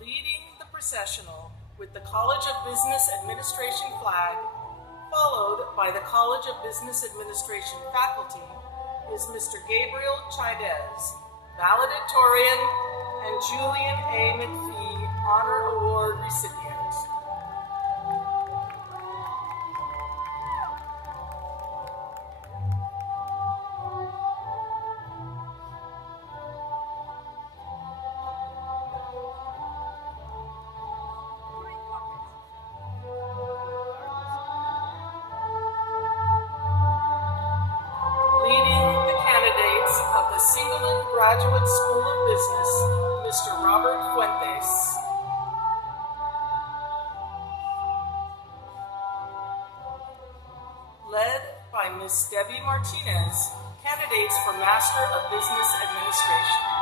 Leading the processional with the College of Business Administration flag, followed by the College of Business Administration faculty, is Mr. Gabriel Chaidez, valedictorian and Julian A. McPhee Honor Award recipient. Graduate School of Business, Mr. Robert Fuentes. Led by Ms. Debbie Martinez, candidates for Master of Business Administration.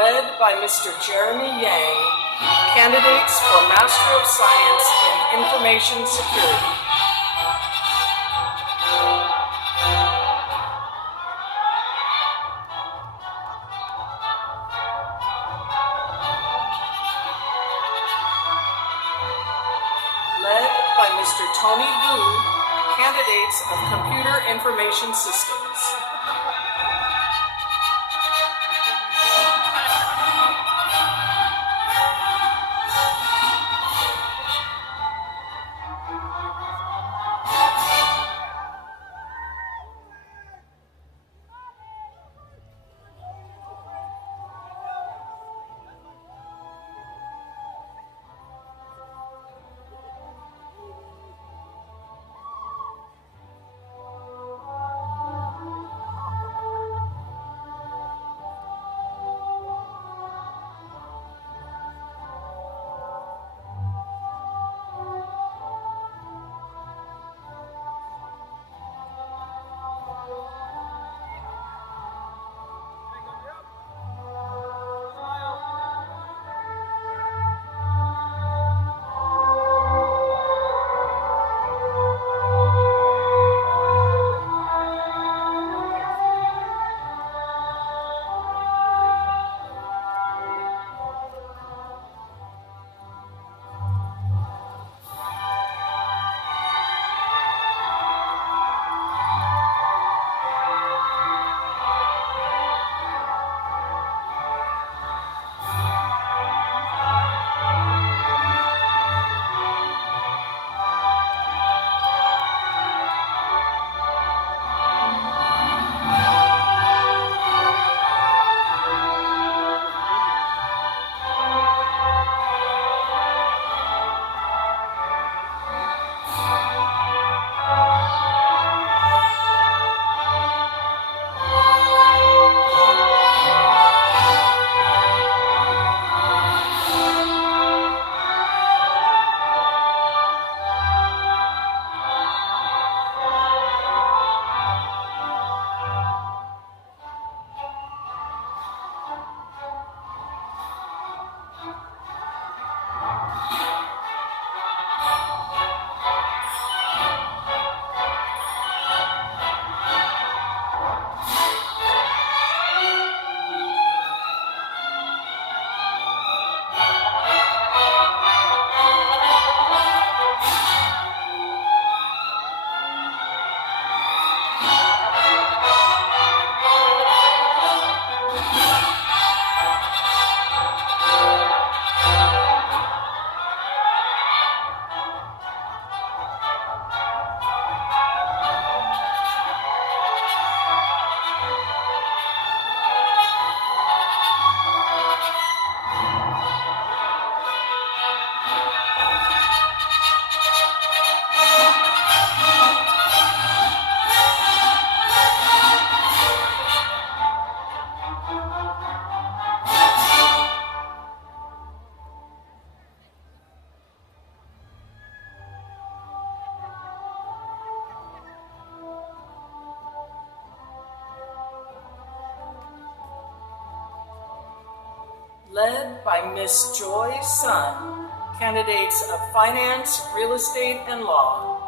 Led by Mr. Jeremy Yang, candidates for Master of Science in Information Security. Led by Mr. Tony Wu, candidates of Computer Information Systems. led by Miss Joy Sun, candidates of Finance, Real Estate, and Law.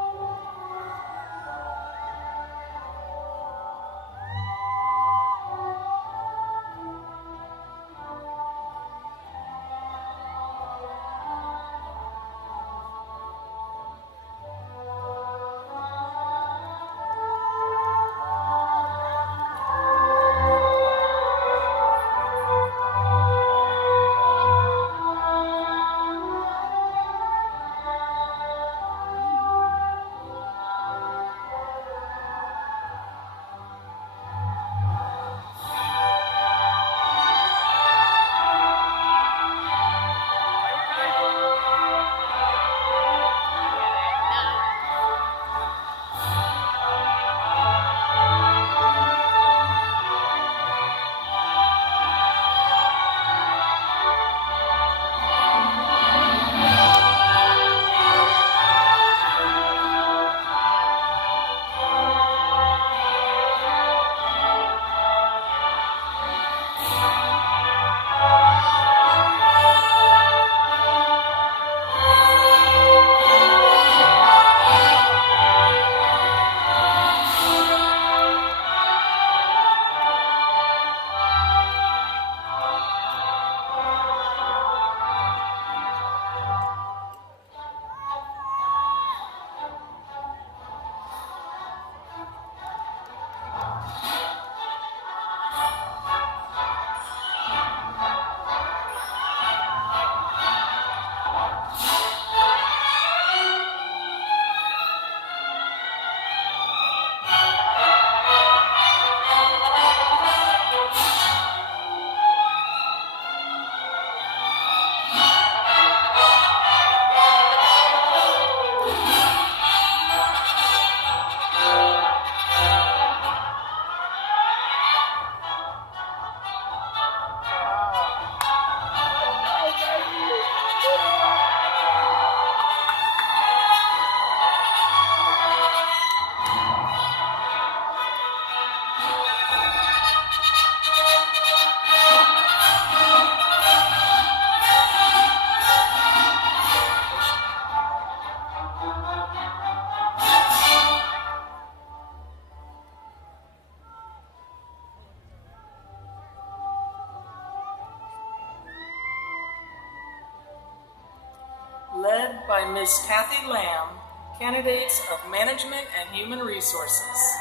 Led by Ms. Kathy Lamb, candidates of Management and Human Resources.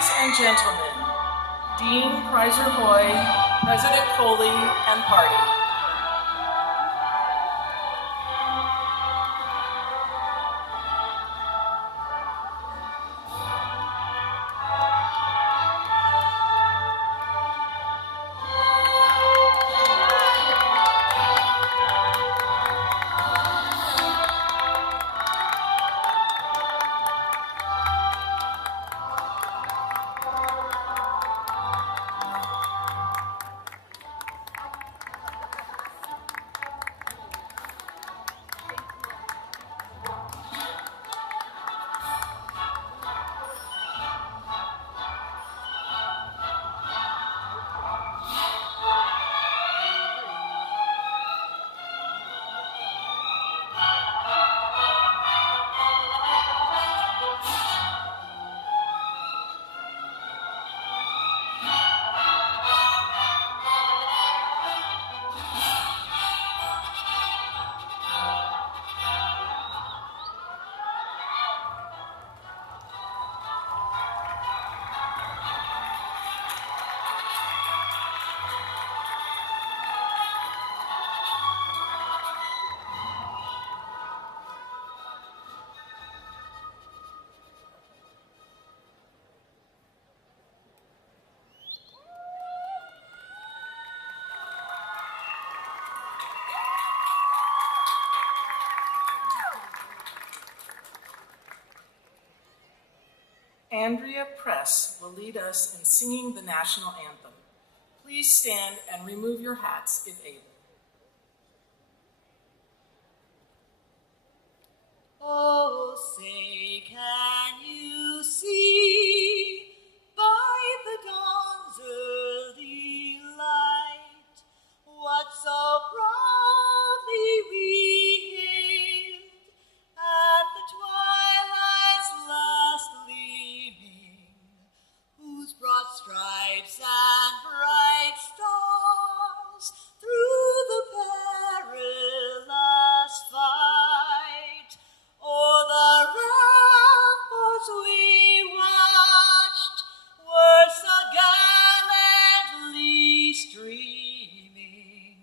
Ladies and gentlemen, Dean Kreiser Hoy, President Coley, and party. Andrea Press will lead us in singing the national anthem. Please stand and remove your hats if able. Oh, say, can you see by the dawn's early light what so proudly we hailed at the twilight's last gleaming, whose broad stripes and bright stars through the perilous fight o'er the ramparts we watched were so gallantly streaming,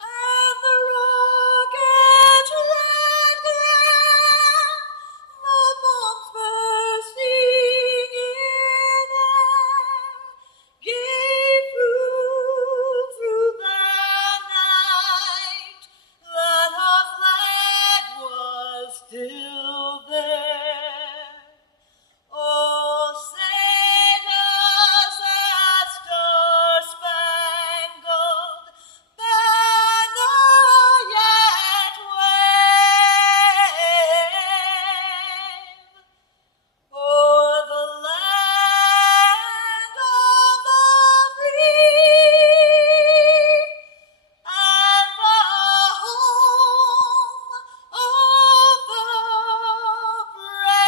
and the rocket red glare, the bombs bursting in air, gave proof through the night that our flag was still there. Oh, sing us that star-spangled banner yet wave o'er the land of the free and the home of the brave.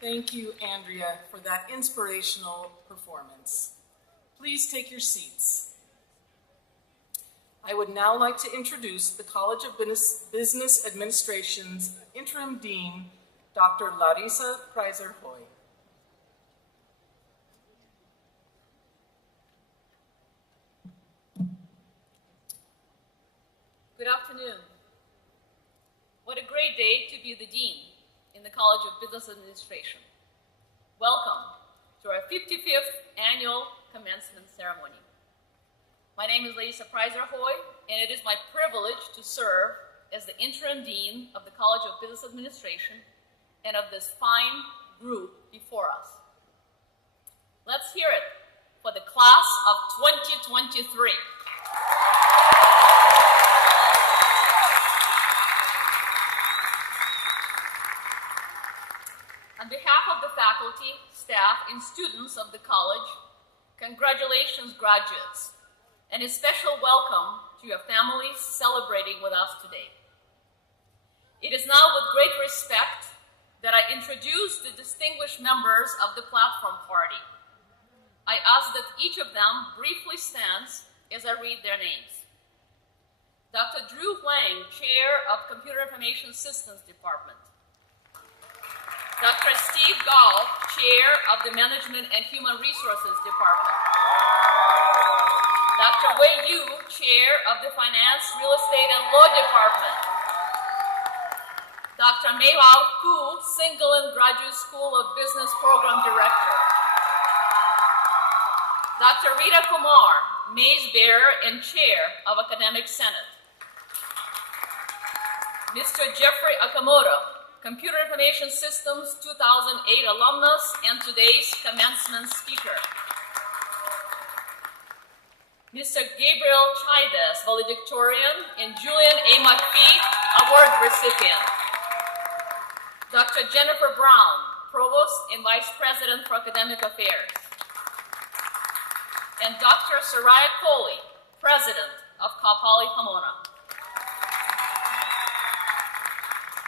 Thank you, Andrea, for that inspirational performance. Please take your seats. I would now like to introduce the College of Business Administration's Interim Dean, Dr. Larissa Kreiser Hoy. Good afternoon. What a great day to be the Dean in the College of Business Administration. Welcome to our 55th annual commencement ceremony. My name is Larissa Kreiser Hoy, and it is my privilege to serve as the Interim Dean of the College of Business Administration and of this fine group before us. Let's hear it for the class of 2023. On behalf of the faculty, staff, and students of the college, congratulations, graduates, and a special welcome to your families celebrating with us today. It is now with great respect that I introduce the distinguished members of the platform party. I ask that each of them briefly stands as I read their names. Dr. Drew Huang, Chair of Computer Information Systems Department. Dr. Steve Gall, Chair of the Management and Human Resources Department. Dr. Wei Yu, Chair of the Finance, Real Estate, and Law Department. Dr. Meihao Gu, Singalan Graduate School of Business Program Director. Dr. Rita Kumar, Maze Bearer and Chair of Academic Senate. Mr. Jeffrey Akamoto, Computer Information Systems 2008 alumnus and today's commencement speaker. Mr. Gabriel Chides, valedictorian, and Julian A. McPhee, award recipient. Dr. Jennifer Brown, Provost and Vice President for Academic Affairs. And Dr. Soraya Coley, President of Cal Poly Pomona.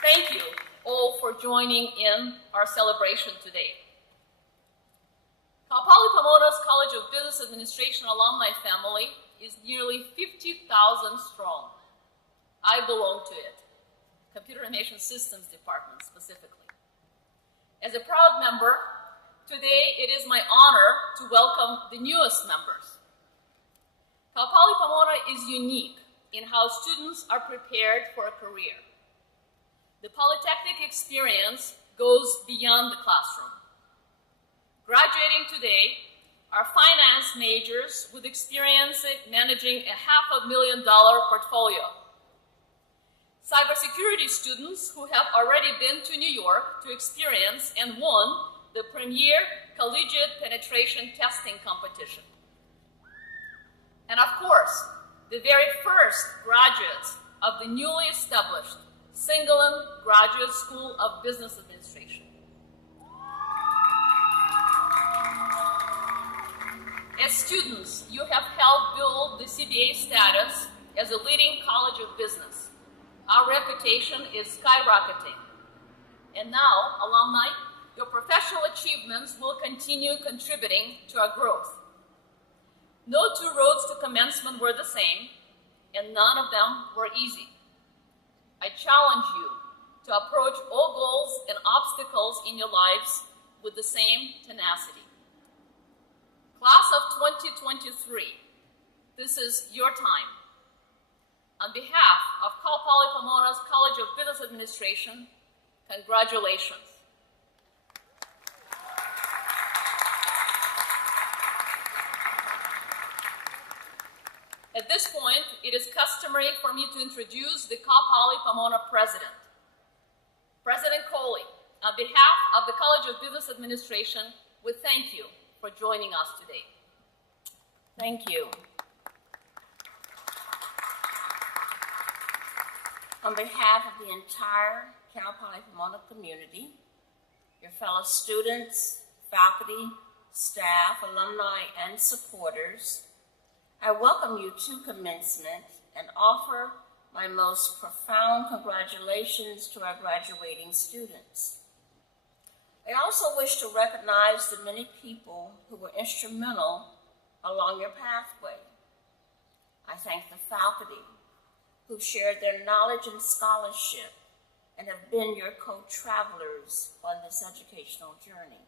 Thank you all for joining in our celebration today. Cal Poly Pomona's College of Business Administration alumni family is nearly 50,000 strong. I belong to it, Computer Information Systems Department specifically. As a proud member, today it is my honor to welcome the newest members. Cal Poly Pomona is unique in how students are prepared for a career. The Polytechnic experience goes beyond the classroom. Graduating today are finance majors with experience in managing a $500,000 portfolio. Cybersecurity students who have already been to New York to experience and won the premier collegiate penetration testing competition. And of course, the very first graduates of the newly established Singalan Graduate School of Business Administration. As students, you have helped build the CBA status as a leading college of business. Our reputation is skyrocketing. And now, alumni, your professional achievements will continue contributing to our growth. No two roads to commencement were the same, and none of them were easy. I challenge you to approach all goals and obstacles in your lives with the same tenacity. Class of 2023, this is your time. On behalf of Cal Poly Pomona's College of Business Administration, congratulations. At this point, it is customary for me to introduce the Cal Poly Pomona President. President Coley, on behalf of the College of Business Administration, we thank you for joining us today. Thank you. On behalf of the entire Cal Poly Pomona community, your fellow students, faculty, staff, alumni, and supporters, I welcome you to commencement and offer my most profound congratulations to our graduating students. I also wish to recognize the many people who were instrumental along your pathway. I thank the faculty who shared their knowledge and scholarship and have been your co-travelers on this educational journey.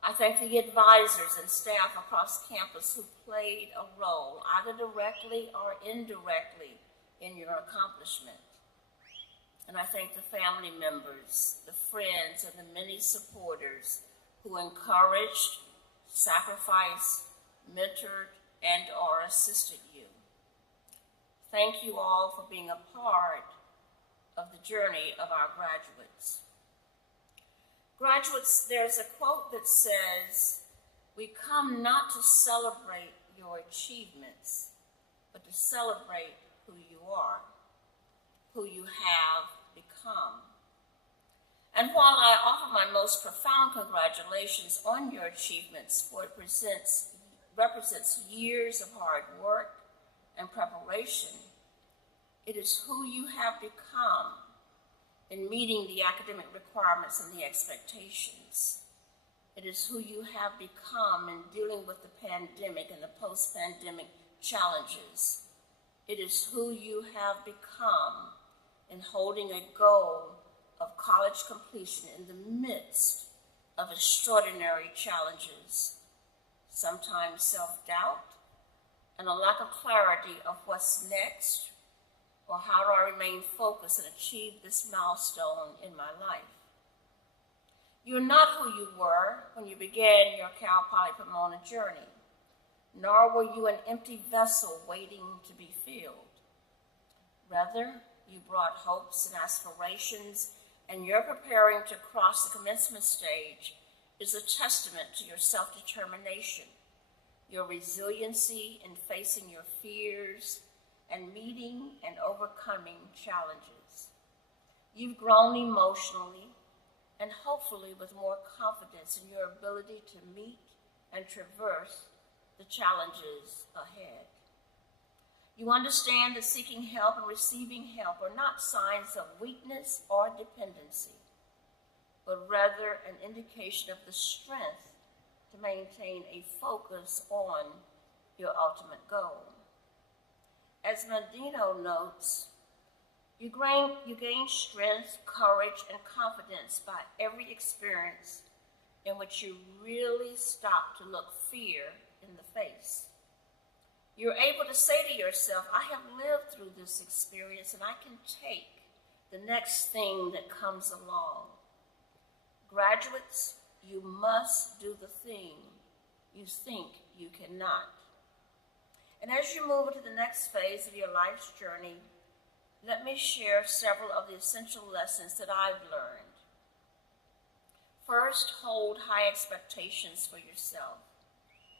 I thank the advisors and staff across campus who played a role, either directly or indirectly, in your accomplishment. And I thank the family members, the friends, and the many supporters who encouraged, sacrificed, mentored, and/or assisted you. Thank you all for being a part of the journey of our graduates. Graduates, there's a quote that says, "We come not to celebrate your achievements, but to celebrate who you are, who you have become." And while I offer my most profound congratulations on your achievements, for it represents years of hard work and preparation, it is who you have become in meeting the academic requirements and the expectations. It is who you have become in dealing with the pandemic and the post-pandemic challenges. It is who you have become in holding a goal of college completion in the midst of extraordinary challenges, sometimes self-doubt and a lack of clarity of what's next or how do I remain focused and achieve this milestone in my life. You're not who you were when you began your Cal Poly Pomona journey, nor were you an empty vessel waiting to be filled. Rather, you brought hopes and aspirations, and your preparing to cross the commencement stage is a testament to your self-determination, your resiliency in facing your fears, and meeting and overcoming challenges. You've grown emotionally and hopefully with more confidence in your ability to meet and traverse the challenges ahead. You understand that seeking help and receiving help are not signs of weakness or dependency, but rather an indication of the strength to maintain a focus on your ultimate goal. As Medino notes, you gain strength, courage, and confidence by every experience in which you really stop to look fear in the face. You're able to say to yourself, I have lived through this experience and I can take the next thing that comes along. Graduates, you must do the thing you think you cannot. And as you move into the next phase of your life's journey, let me share several of the essential lessons that I've learned. First, hold high expectations for yourself.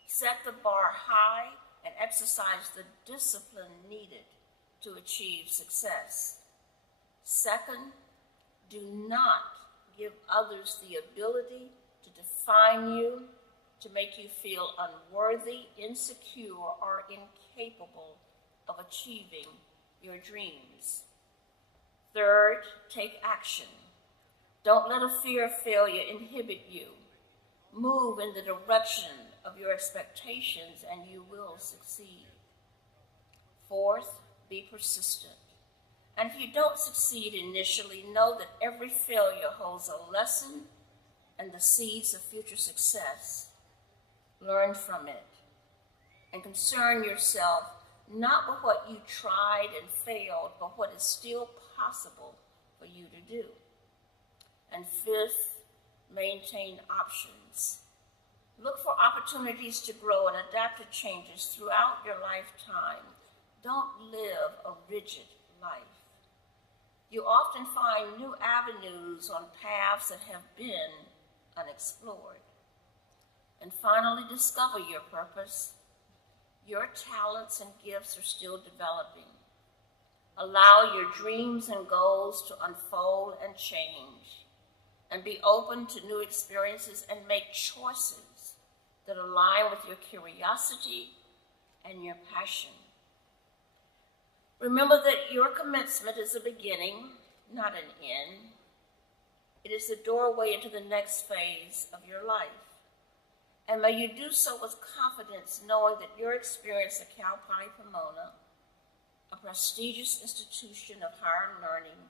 Set the bar high and exercise the discipline needed to achieve success. Second, do not give others the ability to define you, to make you feel unworthy, insecure, or incapable of achieving your dreams. Third, take action. Don't let a fear of failure inhibit you. Move in the direction of your expectations and you will succeed. Fourth, be persistent. And if you don't succeed initially, know that every failure holds a lesson and the seeds of future success. Learn from it and concern yourself not with what you tried and failed, but what is still possible for you to do. And fifth, maintain options. Look for opportunities to grow and adapt to changes throughout your lifetime. Don't live a rigid life. You often find new avenues on paths that have been unexplored. And finally, discover your purpose. Your talents and gifts are still developing. Allow your dreams and goals to unfold and change, and be open to new experiences and make choices that align with your curiosity and your passion. Remember that your commencement is a beginning, not an end. It is the doorway into the next phase of your life. And may you do so with confidence, knowing that your experience at Cal Poly Pomona, a prestigious institution of higher learning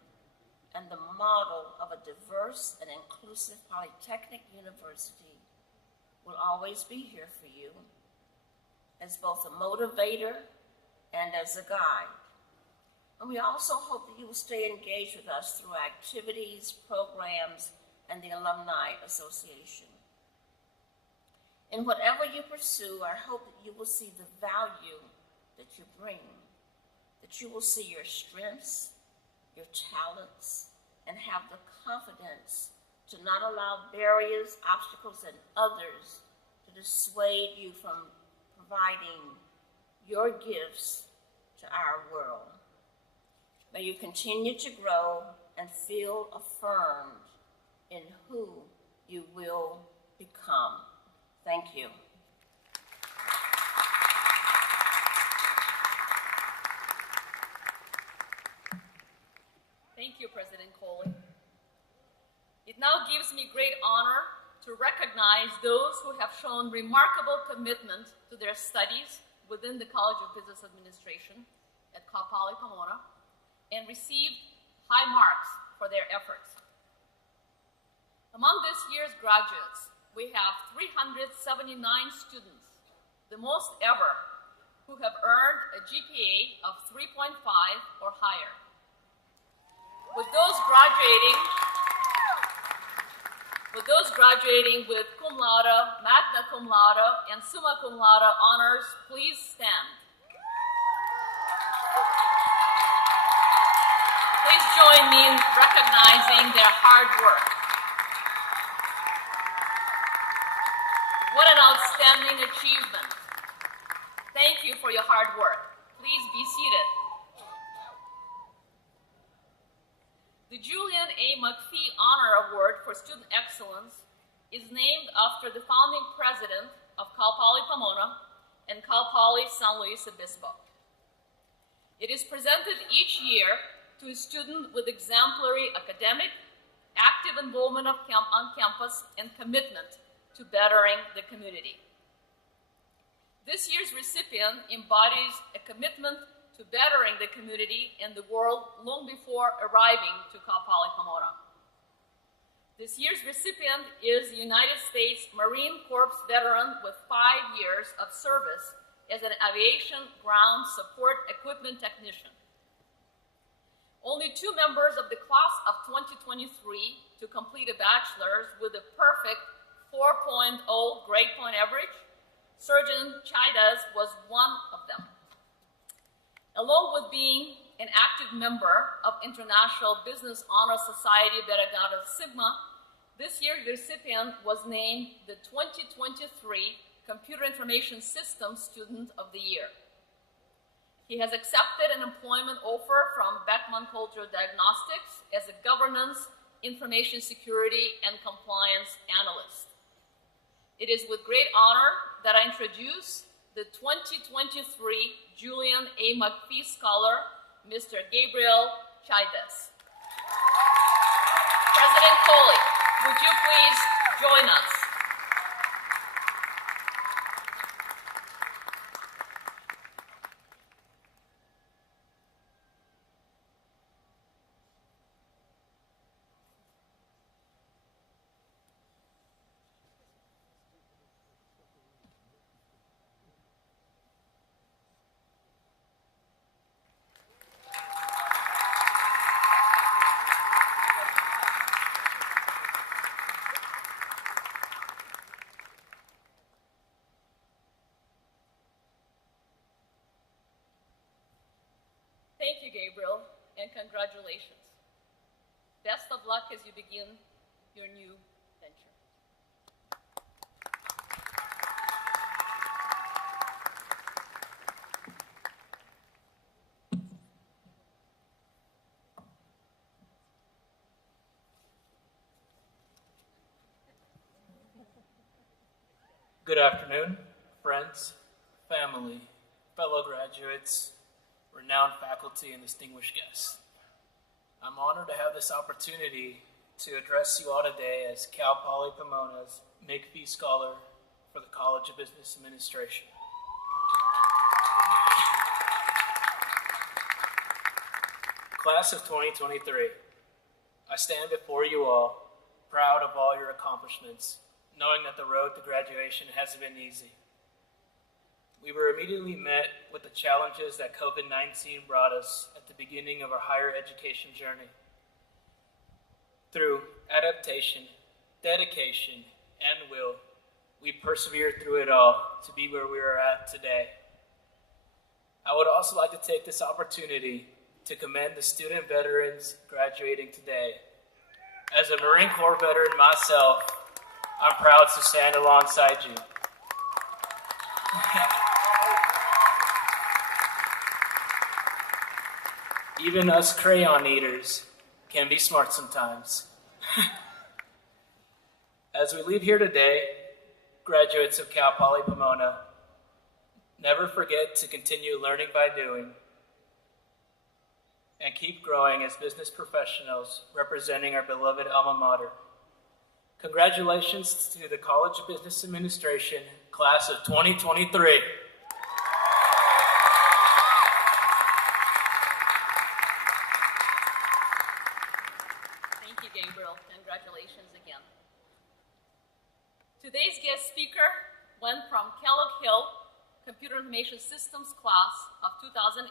and the model of a diverse and inclusive polytechnic university, will always be here for you as both a motivator and as a guide. And we also hope that you will stay engaged with us through activities, programs, and the Alumni Association. In whatever you pursue, I hope that you will see the value that you bring, that you will see your strengths, your talents, and have the confidence to not allow barriers, obstacles, and others to dissuade you from providing your gifts to our world. May you continue to grow and feel affirmed in who you will become. Thank you. Thank you, President Coley. It now gives me great honor to recognize those who have shown remarkable commitment to their studies within the College of Business Administration at Cal Poly Pomona and received high marks for their efforts. Among this year's graduates, we have 379 students, the most ever, who have earned a GPA of 3.5 or higher. With those graduating with cum laude, magna cum laude, and summa cum laude honors, please stand. Please join me in recognizing their hard work. What an outstanding achievement. Thank you for your hard work. Please be seated. The Julian A. McPhee Honor Award for Student Excellence is named after the founding president of Cal Poly Pomona and Cal Poly San Luis Obispo. It is presented each year to a student with exemplary academic, active involvement on campus, and commitment to bettering the community. This year's recipient embodies a commitment to bettering the community and the world long before arriving to Cal Poly Pomona. This year's recipient is a United States Marine Corps veteran with 5 years of service as an aviation ground support equipment technician. Only 2 members of the class of 2023 to complete a bachelor's with a perfect 4.0 grade point average. Surgeon Chaidas was one of them. Along with being an active member of International Business Honor Society Beta Gamma Sigma, this year's recipient was named the 2023 Computer Information Systems Student of the Year. He has accepted an employment offer from Beckman Coulter Diagnostics as a governance, information security, and compliance analyst. It is with great honor that I introduce the 2023 Julian A. McPhee Scholar, Mr. Gabriel Chaides. President Coley, would you please join us? Thank you, Gabriel, and congratulations. Best of luck as you begin your new venture. Good afternoon, friends, family, fellow graduates, renowned faculty, and distinguished guests. I'm honored to have this opportunity to address you all today as Cal Poly Pomona's McPhee Scholar for the College of Business Administration. Class of 2023, I stand before you all, proud of all your accomplishments, knowing that the road to graduation hasn't been easy. We were immediately met with the challenges that COVID-19 brought us at the beginning of our higher education journey. Through adaptation, dedication, and will, we persevered through it all to be where we are at today. I would also like to take this opportunity to commend the student veterans graduating today. As a Marine Corps veteran myself, I'm proud to stand alongside you. Even us crayon eaters can be smart sometimes. As we leave here today, graduates of Cal Poly Pomona, never forget to continue learning by doing and keep growing as business professionals representing our beloved alma mater. Congratulations to the College of Business Administration, class of 2023. you, Gabriel. Congratulations again. Today's guest speaker went from Kellogg Hill Computer Information Systems class of 2008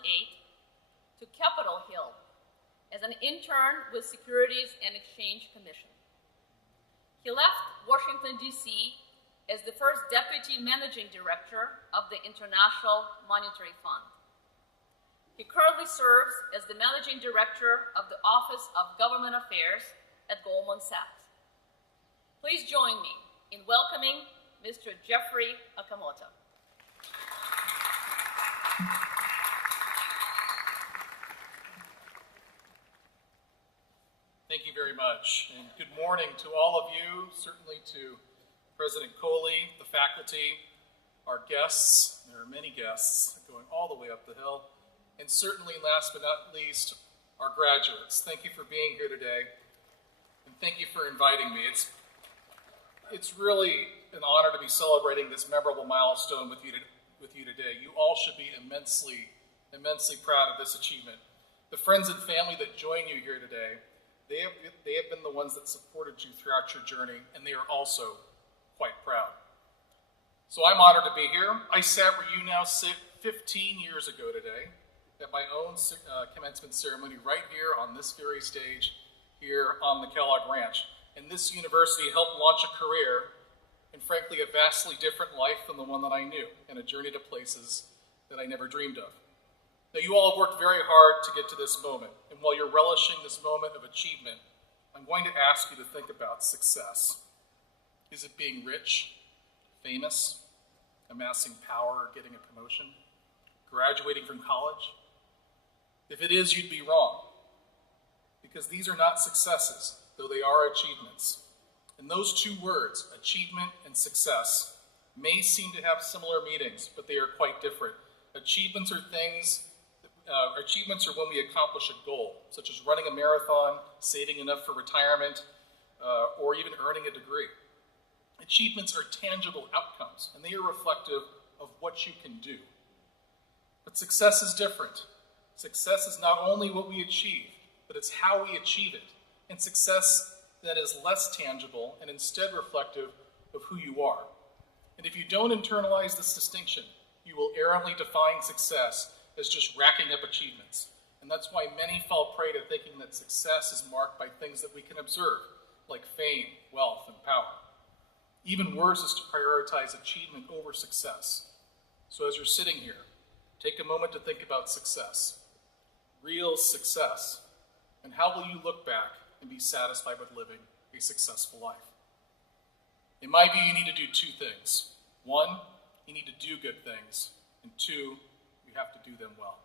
to Capitol Hill as an intern with Securities and Exchange Commission. He left Washington, D.C. as the first Deputy Managing Director of the International Monetary Fund. He currently serves as the Managing Director of the Office of Government Affairs at Goldman Sachs. Please join me in welcoming Mr. Jeffrey Okamoto. Thank you very much, and good morning to all of you, certainly to President Coley, the faculty, our guests. There are many guests going all the way up the hill, and certainly last but not least, our graduates. Thank you for being here today, and thank you for inviting me. It's really an honor to be celebrating this memorable milestone with you today. You all should be immensely proud of this achievement. The friends and family that join you here today, they have been the ones that supported you throughout your journey, and they are also quite proud. So I'm honored to be here. I sat where you now sit 15 years ago today at my own commencement ceremony right here on this very stage here on the Kellogg Ranch. And this university helped launch a career and frankly a vastly different life than the one that I knew, and a journey to places that I never dreamed of. Now, you all have worked very hard to get to this moment, and while you're relishing this moment of achievement, I'm going to ask you to think about success. Is it being rich, famous, amassing power, or getting a promotion, graduating from college? If it is, you'd be wrong, because these are not successes, though they are achievements. And those two words, achievement and success, may seem to have similar meanings, but they are quite different. Achievements are when we accomplish a goal, such as running a marathon, saving enough for retirement, or even earning a degree. Achievements are tangible outcomes, and they are reflective of what you can do. But success is different. Success is not only what we achieve, but it's how we achieve it. And success that is less tangible and instead reflective of who you are. And if you don't internalize this distinction, you will errantly define success as just racking up achievements. And that's why many fall prey to thinking that success is marked by things that we can observe, like fame, wealth, and power. Even worse is to prioritize achievement over success. So as you're sitting here, take a moment to think about success, real success, and how will you look back and be satisfied with living a successful life? In my view, you need to do two things. One, you need to do good things, and two, you have to do them well.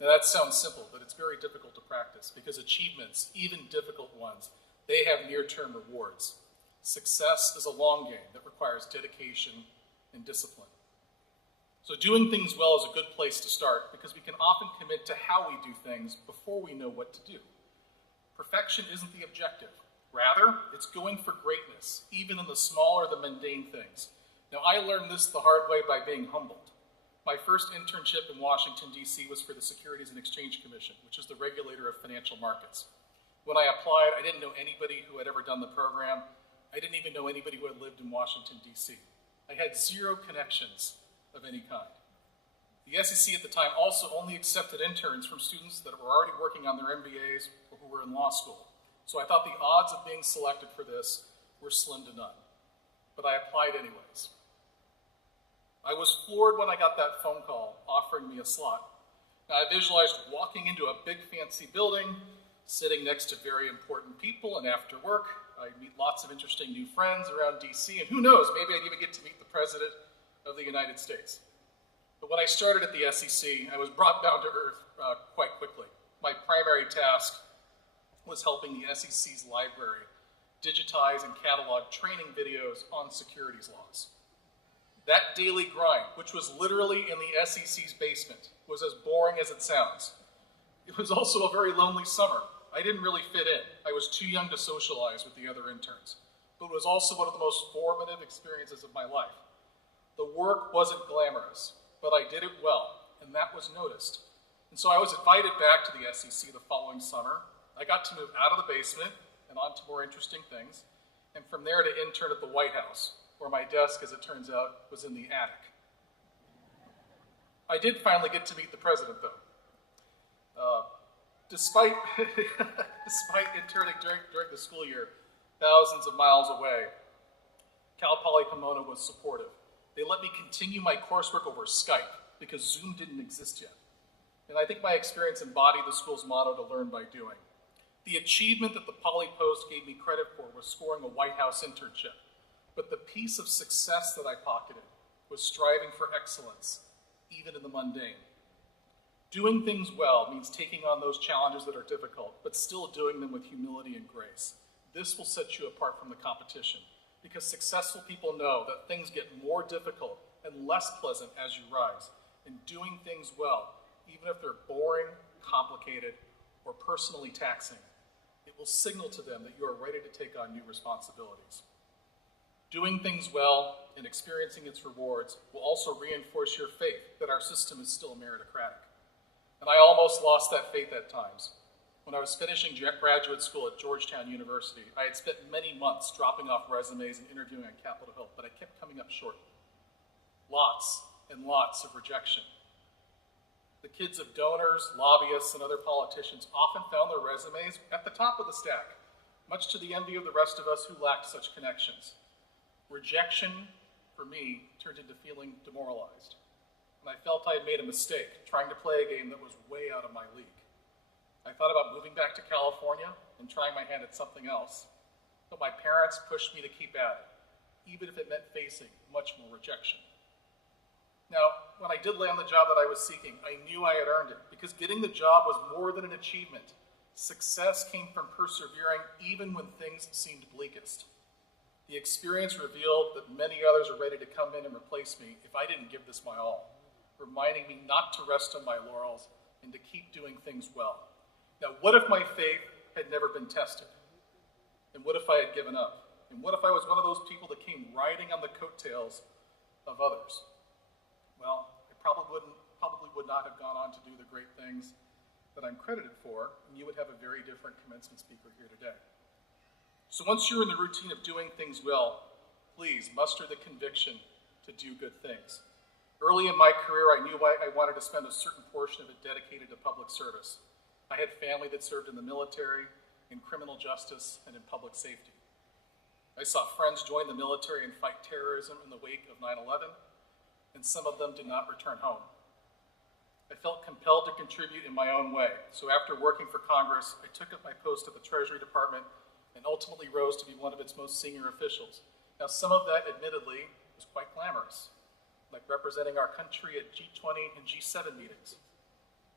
Now that sounds simple, but it's very difficult to practice because achievements, even difficult ones, they have near-term rewards. Success is a long game that requires dedication and discipline. So doing things well is a good place to start because we can often commit to how we do things before we know what to do. Perfection isn't the objective. Rather, it's going for greatness, even in the small or the mundane things. Now, I learned this the hard way by being humbled. My first internship in Washington, D.C. was for the Securities and Exchange Commission, which is the regulator of financial markets. When I applied, I didn't know anybody who had ever done the program. I didn't even know anybody who had lived in Washington, D.C. I had zero connections of any kind. The SEC at the time also only accepted interns from students that were already working on their MBAs or who were in law school. So I thought the odds of being selected for this were slim to none. But I applied anyways. I was floored when I got that phone call offering me a slot. Now, I visualized walking into a big fancy building, sitting next to very important people, and after work, I'd meet lots of interesting new friends around DC, and who knows, maybe I'd even get to meet the President of the United States. But when I started at the SEC, I was brought down to earth quite quickly. My primary task was helping the SEC's library digitize and catalog training videos on securities laws. That daily grind, which was literally in the SEC's basement, was as boring as it sounds. It was also a very lonely summer. I didn't really fit in. I was too young to socialize with the other interns. But it was also one of the most formative experiences of my life. The work wasn't glamorous, but I did it well, and that was noticed. And so I was invited back to the SEC the following summer. I got to move out of the basement and on to more interesting things, and from there to intern at the White House, where my desk, as it turns out, was in the attic. I did finally get to meet the president, though. Despite interning during the school year, thousands of miles away, Cal Poly Pomona was supportive. They let me continue my coursework over Skype because Zoom didn't exist yet. And I think my experience embodied the school's motto to learn by doing. The achievement that the Poly Post gave me credit for was scoring a White House internship. But the piece of success that I pocketed was striving for excellence, even in the mundane. Doing things well means taking on those challenges that are difficult, but still doing them with humility and grace. This will set you apart from the competition, because successful people know that things get more difficult and less pleasant as you rise. And doing things well, even if they're boring, complicated, or personally taxing, it will signal to them that you are ready to take on new responsibilities. Doing things well and experiencing its rewards will also reinforce your faith that our system is still meritocratic. And I almost lost that faith at times. When I was finishing graduate school at Georgetown University, I had spent many months dropping off resumes and interviewing on Capitol Hill, but I kept coming up short. Lots and lots of rejection. The kids of donors, lobbyists, and other politicians often found their resumes at the top of the stack, much to the envy of the rest of us who lacked such connections. Rejection, for me, turned into feeling demoralized. And I felt I had made a mistake trying to play a game that was way out of my league. I thought about moving back to California and trying my hand at something else, but my parents pushed me to keep at it, even if it meant facing much more rejection. Now, when I did land the job that I was seeking, I knew I had earned it, because getting the job was more than an achievement. Success came from persevering even when things seemed bleakest. The experience revealed that many others are ready to come in and replace me if I didn't give this my all, reminding me not to rest on my laurels and to keep doing things well. Now, what if my faith had never been tested? And what if I had given up? And what if I was one of those people that came riding on the coattails of others? Well, I probably would not have gone on to do the great things that I'm credited for, and you would have a very different commencement speaker here today. So once you're in the routine of doing things well, please muster the conviction to do good things. Early in my career, I knew I wanted to spend a certain portion of it dedicated to public service. I had family that served in the military, in criminal justice, and in public safety. I saw friends join the military and fight terrorism in the wake of 9/11, and some of them did not return home. I felt compelled to contribute in my own way, so after working for Congress, I took up my post at the Treasury Department and ultimately rose to be one of its most senior officials. Now, some of that, admittedly, was quite glamorous, like representing our country at G20 and G7 meetings.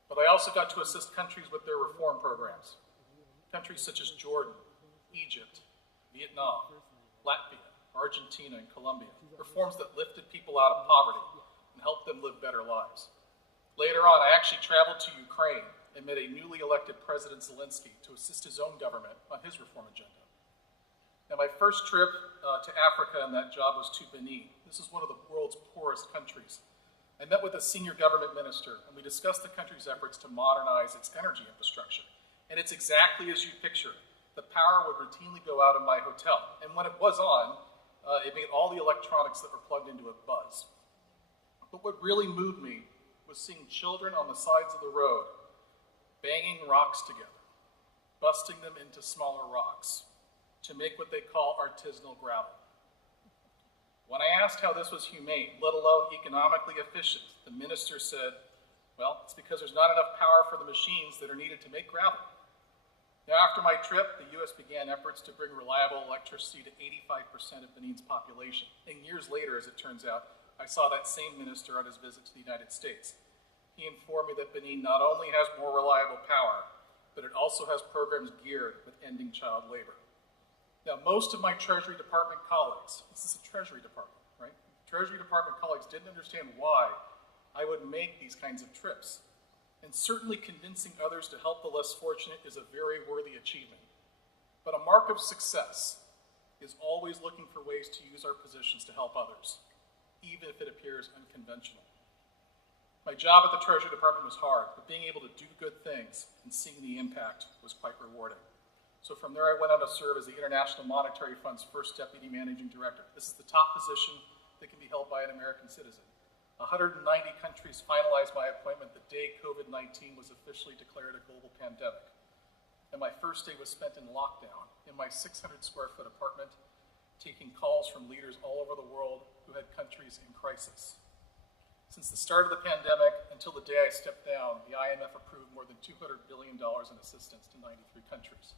But I also got to assist countries with their reform programs. Countries such as Jordan, Egypt, Vietnam, Latvia, Argentina, and Colombia. Reforms that lifted people out of poverty and helped them live better lives. Later on, I actually traveled to Ukraine and met a newly elected President Zelensky to assist his own government on his reform agenda. Now, my first trip to Africa in that job was to Benin. This is one of the world's poorest countries. I met with a senior government minister, and we discussed the country's efforts to modernize its energy infrastructure. And it's exactly as you picture it. The power would routinely go out in my hotel, and when it was on, it made all the electronics that were plugged into it buzz. But what really moved me was seeing children on the sides of the road banging rocks together, busting them into smaller rocks to make what they call artisanal gravel. When I asked how this was humane, let alone economically efficient, the minister said, well, it's because there's not enough power for the machines that are needed to make gravel. Now, after my trip, the U.S. began efforts to bring reliable electricity to 85% of Benin's population. And years later, as it turns out, I saw that same minister on his visit to the United States. He informed me that Benin not only has more reliable power, but it also has programs geared with ending child labor. Now, most of my Treasury Department colleagues, this is a Treasury Department, right? Treasury Department colleagues didn't understand why I would make these kinds of trips. And certainly convincing others to help the less fortunate is a very worthy achievement. But a mark of success is always looking for ways to use our positions to help others, even if it appears unconventional. My job at the Treasury Department was hard, but being able to do good things and seeing the impact was quite rewarding. So from there, I went on to serve as the International Monetary Fund's first Deputy Managing Director. This is the top position that can be held by an American citizen. 190 countries finalized my appointment the day COVID-19 was officially declared a global pandemic. And my first day was spent in lockdown in my 600 square foot apartment, taking calls from leaders all over the world who had countries in crisis. Since the start of the pandemic until the day I stepped down, the IMF approved more than $200 billion in assistance to 93 countries.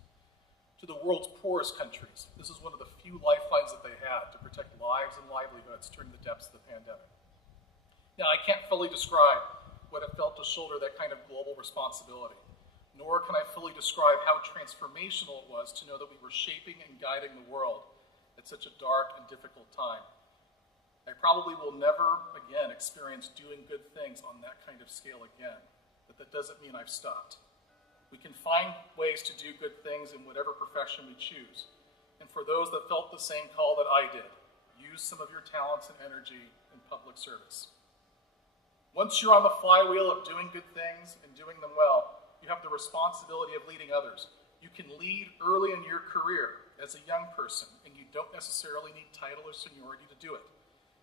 To the world's poorest countries, this is one of the few lifelines that they had to protect lives and livelihoods during the depths of the pandemic. Now, I can't fully describe what it felt to shoulder that kind of global responsibility, nor can I fully describe how transformational it was to know that we were shaping and guiding the world at such a dark and difficult time. I probably will never again experience doing good things on that kind of scale again, but that doesn't mean I've stopped. We can find ways to do good things in whatever profession we choose. And for those that felt the same call that I did, use some of your talents and energy in public service. Once you're on the flywheel of doing good things and doing them well, you have the responsibility of leading others. You can lead early in your career as a young person, and you don't necessarily need title or seniority to do it.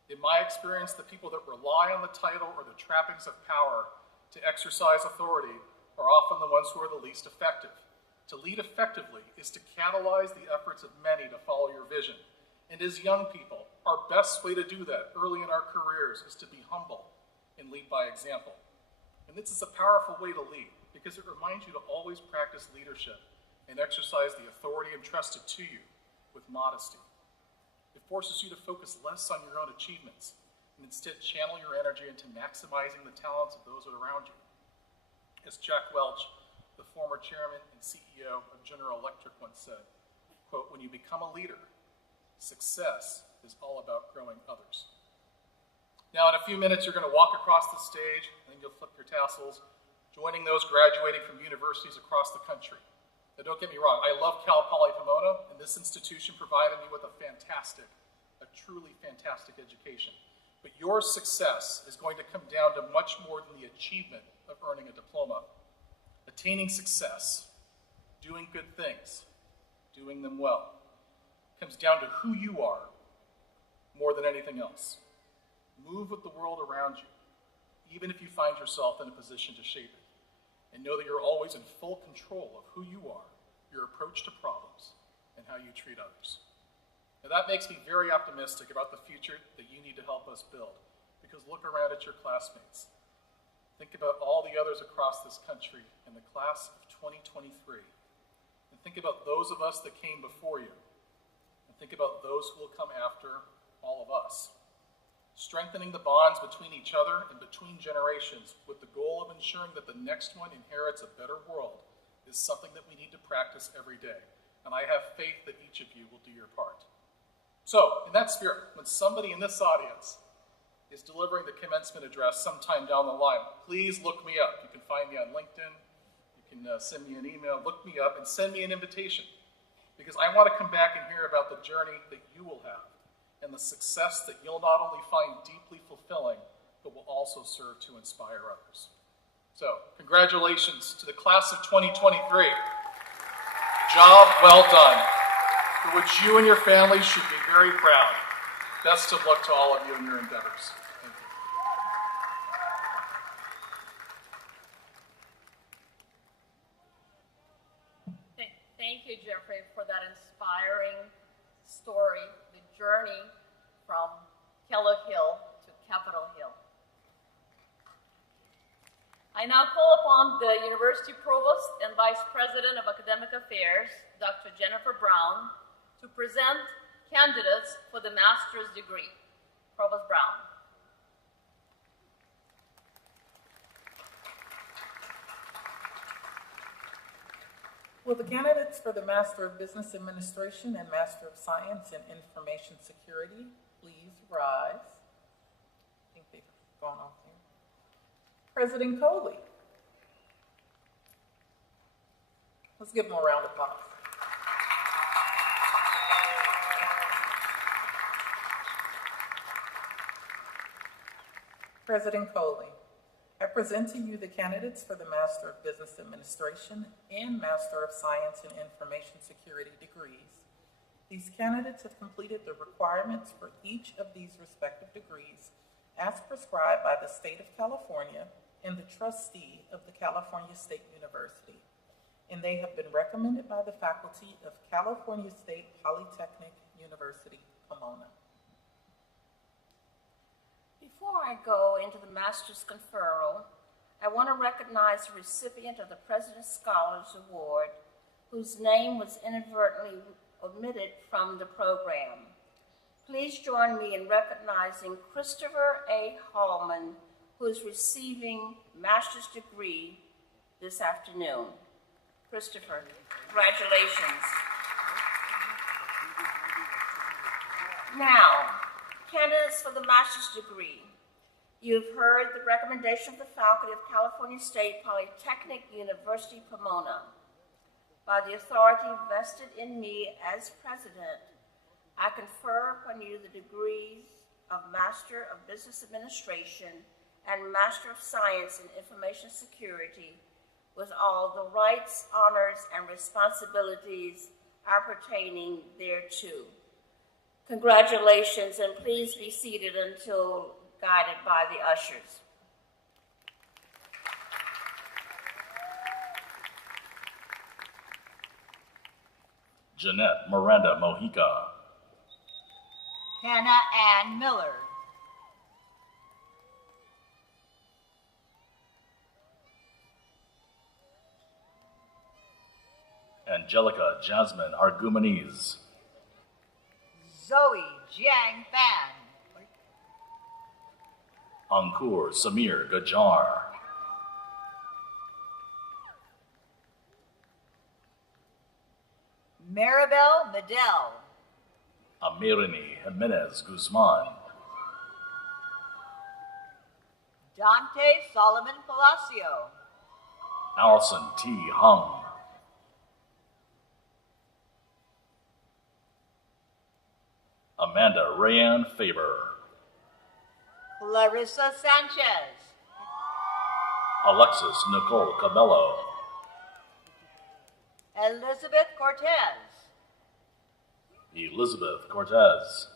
In my experience, the people that rely on the title or the trappings of power to exercise authority are often the ones who are the least effective. To lead effectively is to catalyze the efforts of many to follow your vision. And as young people, our best way to do that early in our careers is to be humble and lead by example. And this is a powerful way to lead because it reminds you to always practice leadership and exercise the authority entrusted to you with modesty. It forces you to focus less on your own achievements and instead channel your energy into maximizing the talents of those around you. As Jack Welch, the former chairman and CEO of General Electric once said, quote, "When you become a leader, success is all about growing others." Now, in a few minutes, you're going to walk across the stage, and then you'll flip your tassels, joining those graduating from universities across the country. Now, don't get me wrong, I love Cal Poly Pomona, and this institution provided me with a truly fantastic education. But your success is going to come down to much more than the achievement of earning a diploma. Attaining success, doing good things, doing them well, comes down to who you are more than anything else. Move with the world around you, even if you find yourself in a position to shape it. And know that you're always in full control of who you are, your approach to problems, and how you treat others. Now that makes me very optimistic about the future that you need to help us build, because look around at your classmates. Think about all the others across this country in the class of 2023. And think about those of us that came before you. And think about those who will come after all of us. Strengthening the bonds between each other and between generations with the goal of ensuring that the next one inherits a better world is something that we need to practice every day. And I have faith that each of you will do your part. So, in that spirit, when somebody in this audience is delivering the commencement address sometime down the line, please look me up. You can find me on LinkedIn. You can send me an email. Look me up and send me an invitation, because I want to come back and hear about the journey that you will have and the success that you'll not only find deeply fulfilling, but will also serve to inspire others. So, congratulations to the class of 2023. Job well done, for which you and your families should be very proud. Best of luck to all of you in your endeavors. Thank you. Thank you, Jeffrey, for that inspiring story, the journey from Keller Hill to Capitol Hill. I now call upon the University Provost and Vice President of Academic Affairs, Dr. Jennifer Brown, to present candidates for the master's degree. Provost Brown. Will the candidates for the Master of Business Administration and Master of Science in Information Security please rise? I think they've gone off there. President Coley. Let's give him a round of applause. President Coley, I present to you the candidates for the Master of Business Administration and Master of Science in Information Security degrees. These candidates have completed the requirements for each of these respective degrees as prescribed by the state of California and the trustee of the California State University, and they have been recommended by the faculty of California State Polytechnic University, Pomona. Before I go into the master's conferral, I want to recognize the recipient of the President's Scholars Award, whose name was inadvertently omitted from the program. Please join me in recognizing Christopher A. Hallman, who is receiving master's degree this afternoon. Christopher, congratulations. Now, candidates for the master's degree. You've heard the recommendation of the faculty of California State Polytechnic University, Pomona. By the authority vested in me as president, I confer upon you the degrees of Master of Business Administration and Master of Science in Information Security with all the rights, honors, and responsibilities appertaining thereto. Congratulations, and please be seated until guided by the ushers. Jeanette Miranda Mojica. Hannah Ann Miller. Angelica Jasmine Argumenes. Zoe Jiang Fan. Ankur Samir Gajar. Maribel Medell. Amirini Jimenez Guzman. Dante Solomon Palacio. Allison T. Hung. Amanda Rayanne Faber. Clarissa Sanchez. Alexis Nicole Cabello. Elizabeth Cortez. Elizabeth Cortez.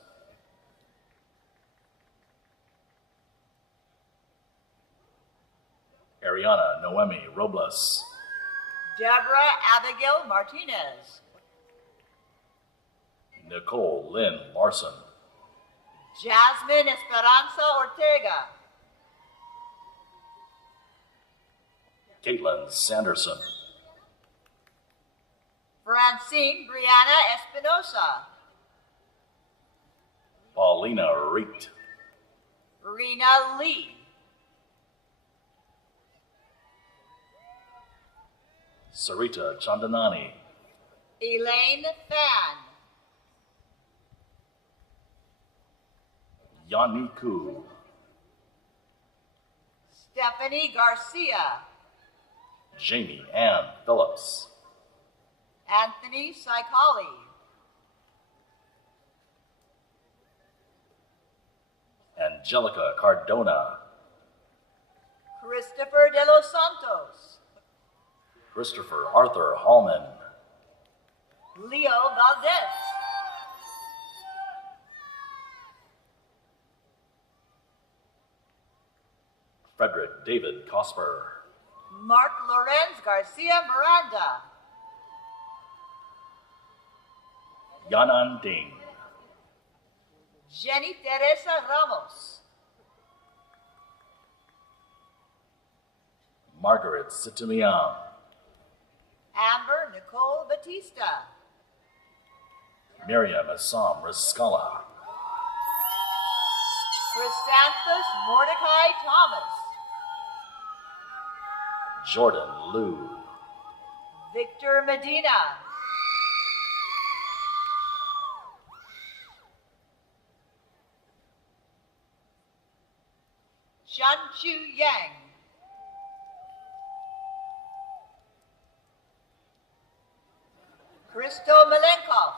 Ariana Noemi Robles. Deborah Abigail Martinez. Nicole Lynn Larson. Jasmine Esperanza Ortega. Caitlin Sanderson. Francine Brianna Espinosa. Paulina Reet. Rena Lee. Sarita Chandanani. Elaine Fan. Yanni Ku. Stephanie Garcia. Jamie Ann Phillips. Anthony Saikali. Angelica Cardona. Christopher De Los Santos. Christopher Arthur Hallman. Leo Valdez. Frederick David Cosper. Mark Lorenz Garcia Miranda. Yanan Ding. Jenny Teresa Ramos. Margaret Situmian. Amber Nicole Batista. Miriam Assam Riscala. Chrysanthus Mordecai Thomas. Jordan Liu. Victor Medina. Shanchu Yang. Christo Malenkov.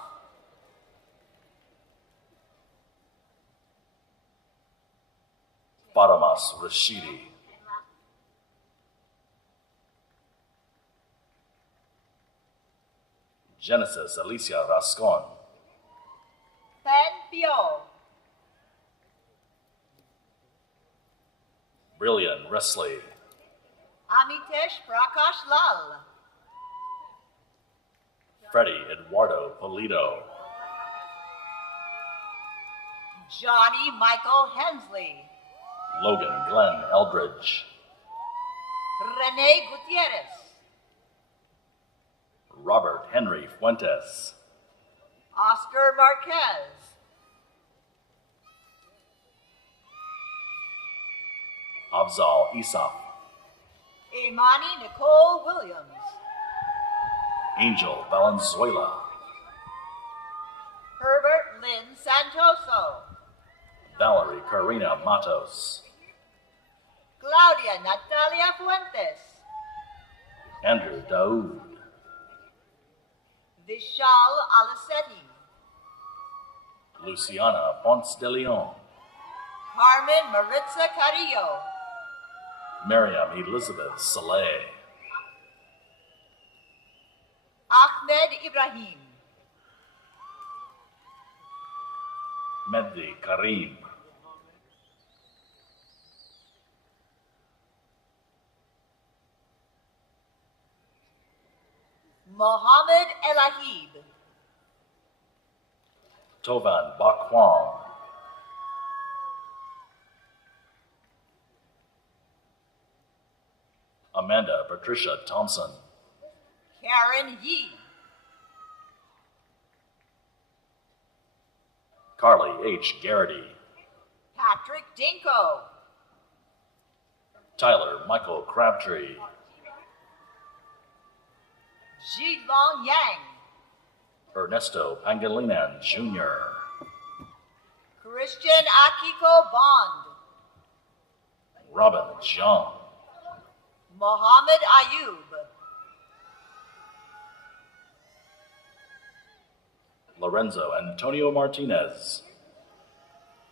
Fatamas Rashidi. Genesis Alicia Rascon. Fan Pio. Brilliant Wesley. Amitesh Prakash Lal. Freddie Eduardo Polito. Johnny Michael Hensley. Logan Glenn Eldridge. Rene Gutierrez. Robert Henry Fuentes. Oscar Marquez. Afzal Isaf. Imani Nicole Williams. Angel Valenzuela. Herbert Lynn Santoso. Valerie Karina Matos. Claudia Natalia Fuentes. Andrew Daoud. Vishal Alicetti. Luciana Ponce de Leon. Carmen Maritza Carrillo. Miriam Elizabeth Saleh. Ahmed Ibrahim. Mehdi Karim. Mohammed Elahib. Tovan Bakwang. Amanda Patricia Thompson. Karen Yee. Carly H. Garrity. Patrick Dinko. Tyler Michael Crabtree. Jilong Yang. Ernesto Pangilinan Jr. Christian Akiko Bond. Robin Jung. Mohammed Ayub. Lorenzo Antonio Martinez.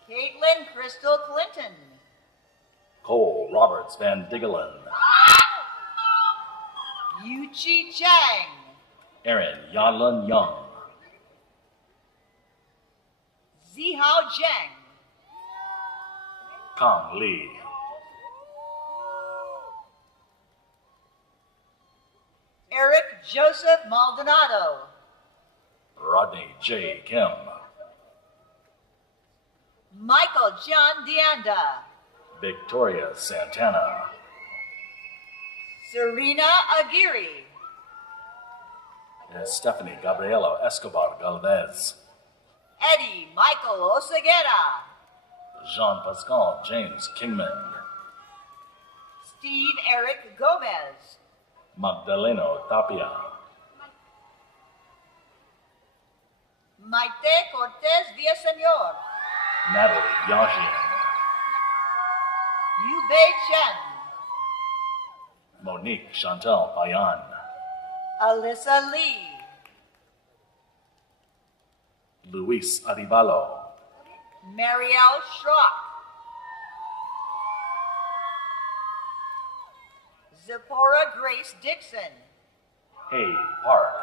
Caitlin Crystal Clinton. Cole Roberts Van Diggelen. Yuchi Chang. Aaron Yanlun Young. Zihao Zheng. Kang Lee. Eric Joseph Maldonado. Rodney J. Kim. Michael John Deanda. Victoria Santana. Serena Aguirre. And Stephanie Gabriela Escobar Galvez. Eddie Michael Oseguera. Jean Pascal James Kingman. Steve Eric Gomez. Magdaleno Tapia. Maite Cortez Villaseñor. Natalie Yajian. Yubei Chen. Monique Chantal Payan. Alyssa Lee. Luis Adibalo. Marielle Schrock. Zipporah Grace Dixon. Hay Park.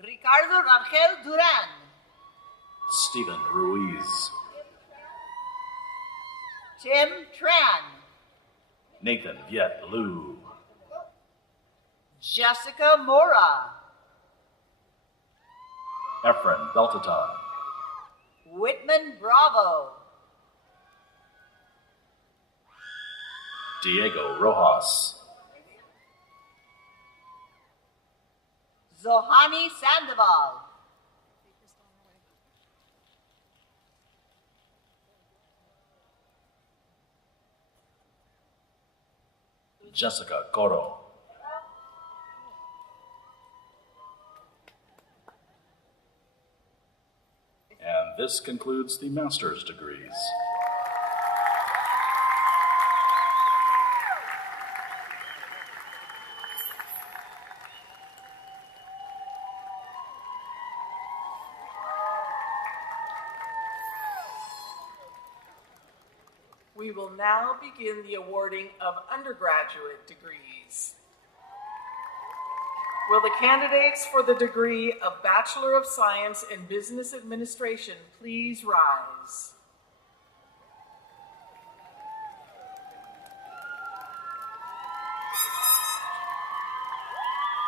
Ricardo Rangel Duran. Stephen Ruiz. Tim Tran. Nathan Viet Lu. Jessica Mora. Efren Beltaton. Whitman Bravo. Diego Rojas. Zohani Sandoval. Jessica Coro. And this concludes the master's degrees. We will now begin the awarding of undergraduate degrees. Will the candidates for the degree of Bachelor of Science in Business Administration please rise?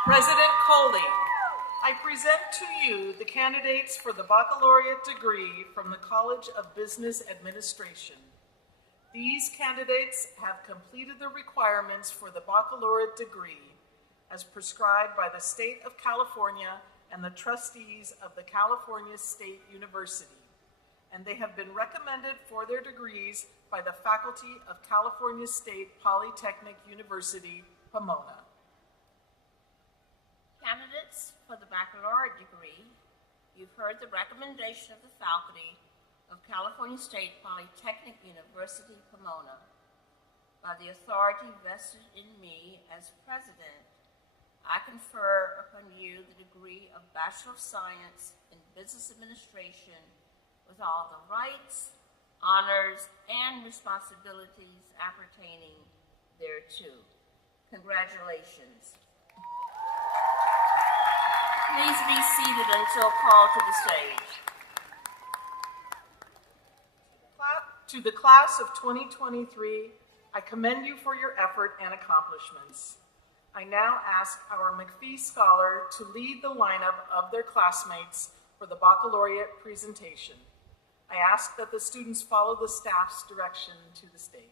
President Coley, I present to you the candidates for the baccalaureate degree from the College of Business Administration. These candidates have completed the requirements for the baccalaureate degree as prescribed by the State of California and the trustees of the California State University, and they have been recommended for their degrees by the faculty of California State Polytechnic University, Pomona. Candidates for the baccalaureate degree, you've heard the recommendation of the faculty of California State Polytechnic University, Pomona. By the authority vested in me as president, I confer upon you the degree of Bachelor of Science in Business Administration with all the rights, honors, and responsibilities appertaining thereto. Congratulations. Please be seated until called to the stage. To the class of 2023, I commend you for your effort and accomplishments. I now ask our McPhee Scholar to lead the lineup of their classmates for the baccalaureate presentation. I ask that the students follow the staff's direction to the stage.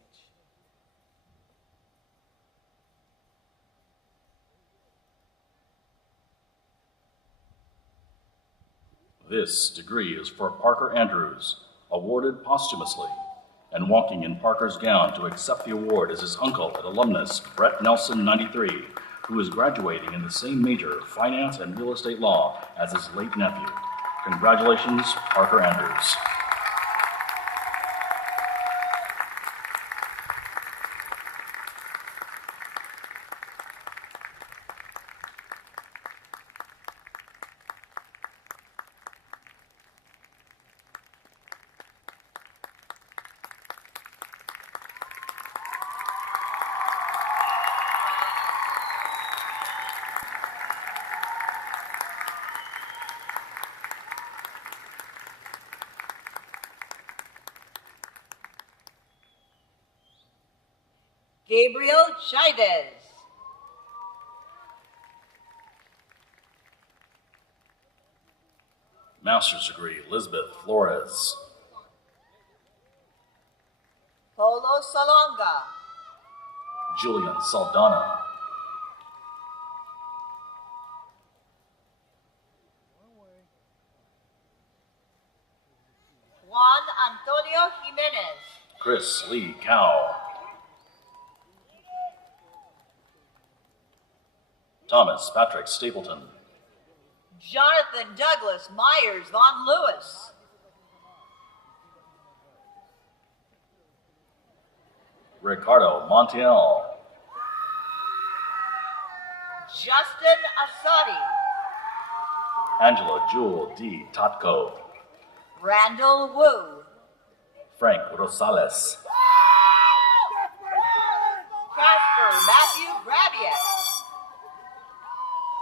This degree is for Parker Andrews, awarded posthumously, and walking in Parker's gown to accept the award is his uncle and alumnus, Brett Nelson, 93, who is graduating in the same major, finance and real estate law, as his late nephew. Congratulations, Parker Andrews. Gabriel Chaidez. Master's degree, Elizabeth Flores. Polo Salonga. Julian Saldana. Juan Antonio Jimenez. Chris Lee Cow. Thomas Patrick Stapleton. Jonathan Douglas Myers Von Lewis. Ricardo Montiel. Justin Asadi. Angela Jewel D. Totko. Randall Wu. Frank Rosales. Casper Matthew Gravier.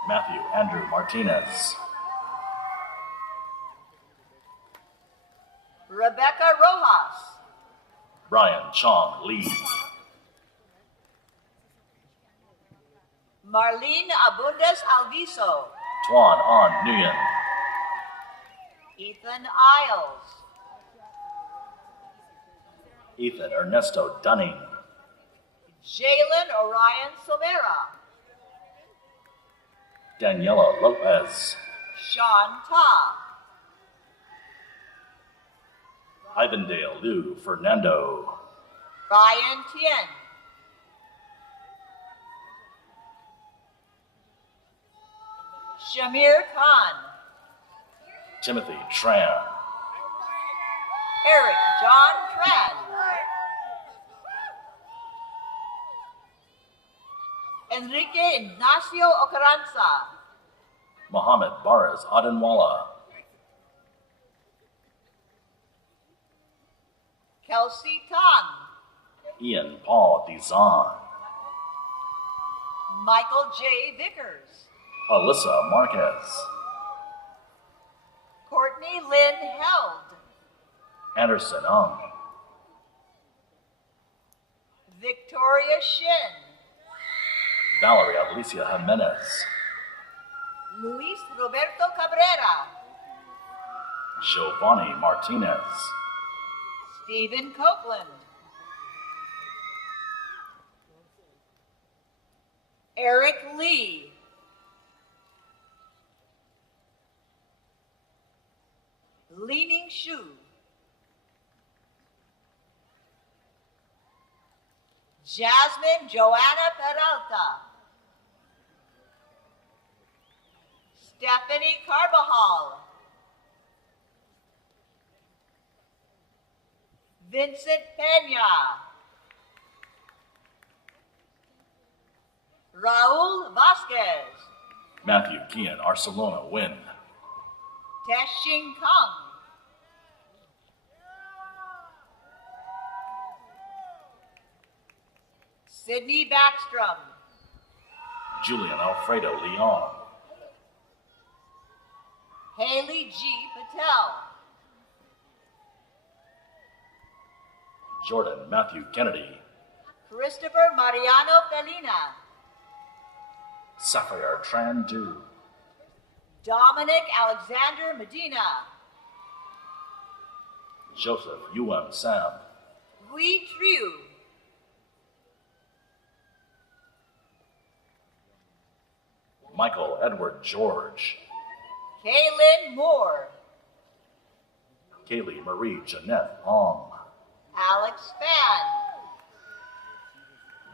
Matthew Andrew Martinez. Rebecca Rojas. Brian Chong Lee. Marlene Abundes Alviso. Tuan An Nguyen. Ethan Isles. Ethan Ernesto Dunning. Jalen Orion Somera. Daniela Lopez. Sean Ta. Ivandale Lou Fernando. Ryan Tien. Shamir Khan. Timothy Tran. Eric John Tran. Enrique Ignacio Ocaranza. Mohammed Baraz Adenwala. Kelsey Tong. Ian Paul Dizan. Michael J. Vickers. Alyssa Marquez, Courtney Lynn Held, Anderson Ung, Victoria Shin, Valerie Alicia Jimenez, Luis Roberto Cabrera, Giovanni Martinez, Stephen Copeland, Eric Lee, Li-Ning Shu, Jasmine Joanna Peralta, Stephanie Carbajal, Vincent Pena, Raul Vasquez, Matthew Kian Arcelona Win, Teshing Kong, Sydney Backstrom, Julian Alfredo Leon, Haley G. Patel, Jordan Matthew Kennedy, Christopher Mariano Felina, Sapphire Tran Du, Dominic Alexander Medina, Joseph Yuan Sam, Gui Triu, Michael Edward George, Kaylin Moore, Kaylee Marie Jeanette Ong, Alex Fan,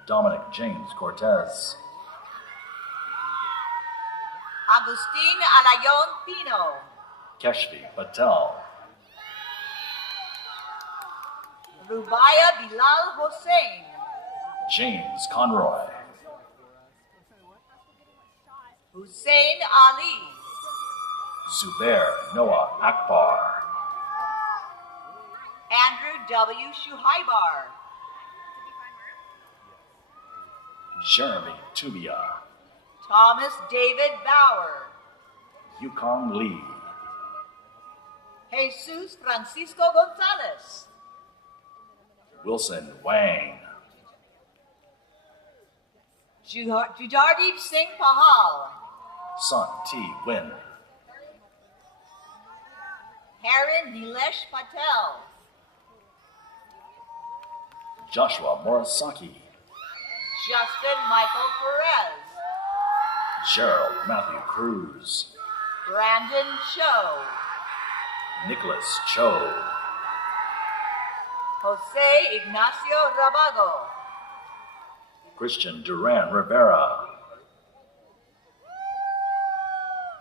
Dominic James Cortez, Agustin Alayon Pino, Keshvi Patel, Rubaya Bilal Hossein, James Conroy, Hussein Ali, Zubair Noah Akbar, Andrew W. Shuhaibar, Jeremy Tubia, Thomas David Bauer, Yukong Lee, Jesus Francisco Gonzalez, Wilson Wang, Judardeep Singh Pahal, Sun T. Win, Haran Nilesh Patel, Joshua Morisaki, Justin Michael Perez, Gerald Matthew Cruz, Brandon Cho, Nicholas Cho, Jose Ignacio Rabago, Christian Duran Rivera,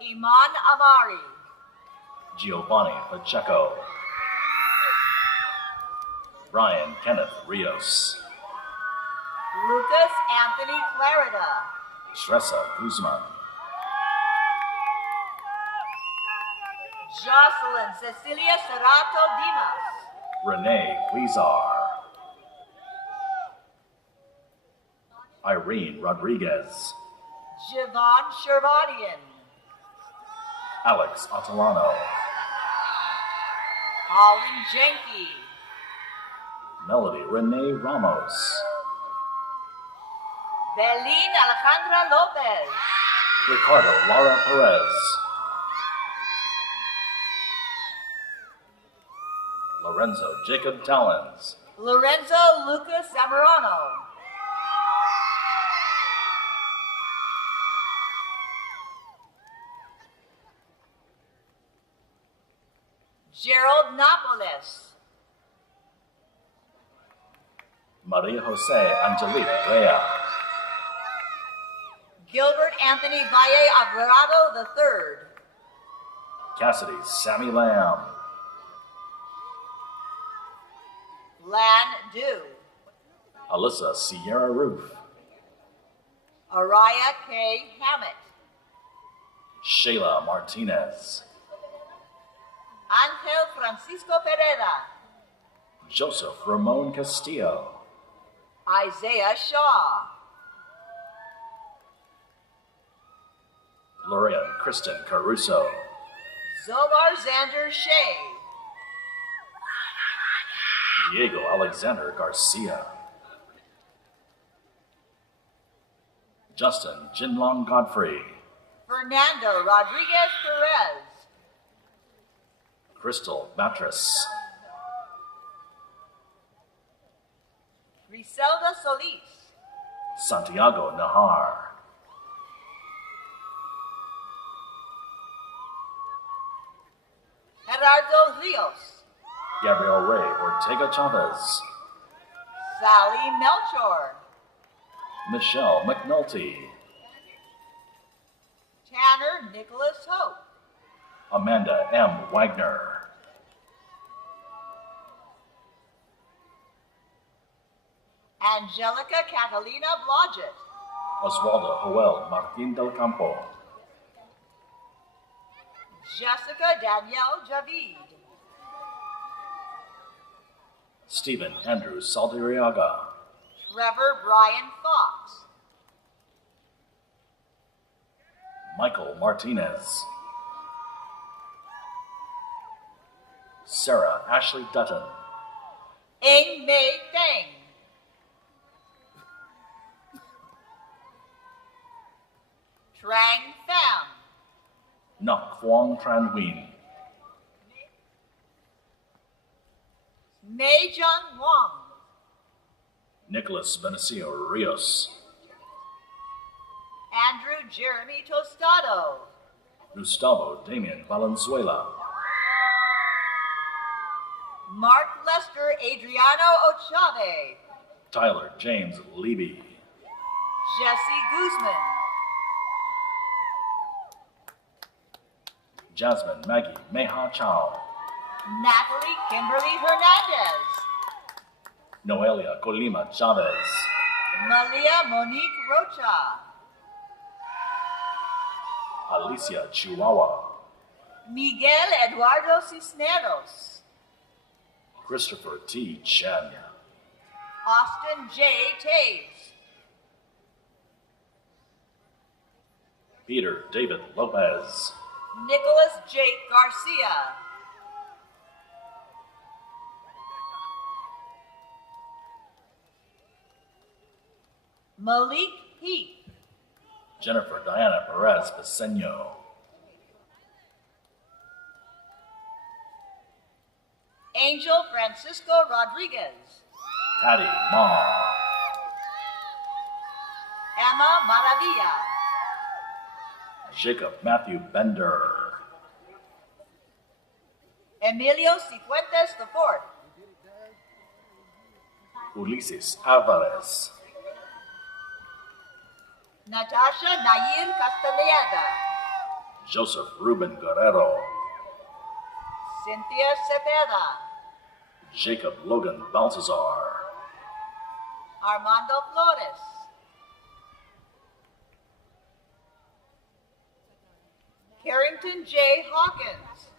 Iman Amari, Giovanni Pacheco, Brian Kenneth Rios, Lucas Anthony Clarida, Tressa Guzman, Jocelyn Cecilia Serrato Dimas, Renee Huizar, Irene Rodriguez, Javon Shervadian, Alex Atalano, Colin Jenke, Melody Renee Ramos, Belin Alejandra Lopez, Ricardo Lara Perez, Lorenzo Jacob Talons, Lorenzo Lucas Zamorano, Gerald Napoles, Maria Jose Angelique Rea, Gilbert Anthony Valle Alvarado III, Cassidy Sammy Lamb, Lan Du, Alyssa Sierra Roof, Araya K. Hammett, Shayla Martinez, Angel Francisco Pereda, Joseph Ramon Castillo, Isaiah Shaw, Lorian Kristen Caruso. Zomar Xander Shea. Diego Alexander Garcia. Justin Jinlong Godfrey. Fernando Rodriguez Perez. Crystal Mattress. Griselda Solis. Santiago Nahar. Gerardo Rios. Gabriel Ray Ortega Chavez. Sally Melchor. Michelle McNulty. Tanner Nicholas Hope. Amanda M. Wagner. Angelica Catalina Blodgett. Oswaldo Joel Martin del Campo. Jessica Danielle Javid. Stephen Andrew Saldiriaga. Trevor Brian Fox. Michael Martinez. Sarah Ashley Dutton. Eng Mei Feng. Trang Pham. Nok Quang Tran Nguyen. Mei Jung Wang. Nicholas Benicio Rios. Andrew Jeremy Tostado. Gustavo Damian Valenzuela. Mark Lester Adriano Ochave. Tyler James Leby. Jesse Guzman. Jasmine Maggie Meha Chow. Natalie Kimberly Hernandez. Noelia Colima Chavez. Malia Monique Rocha. Alicia Chihuahua. Miguel Eduardo Cisneros. Christopher T. Chen. Austin J. Taves. Peter David Lopez. Nicholas Jake Garcia. Malik Heath. Jennifer Diana Perez Peseño. Angel Francisco Rodriguez. Patty Ma. Emma Maravilla. Jacob Matthew Bender. Emilio Cifuentes IV. Ulises Alvarez. Natasha Nair Castaneda. Joseph Ruben Guerrero. Cynthia Cepeda. Jacob Logan Baltazar. Armando Flores. Carrington J. Hawkins.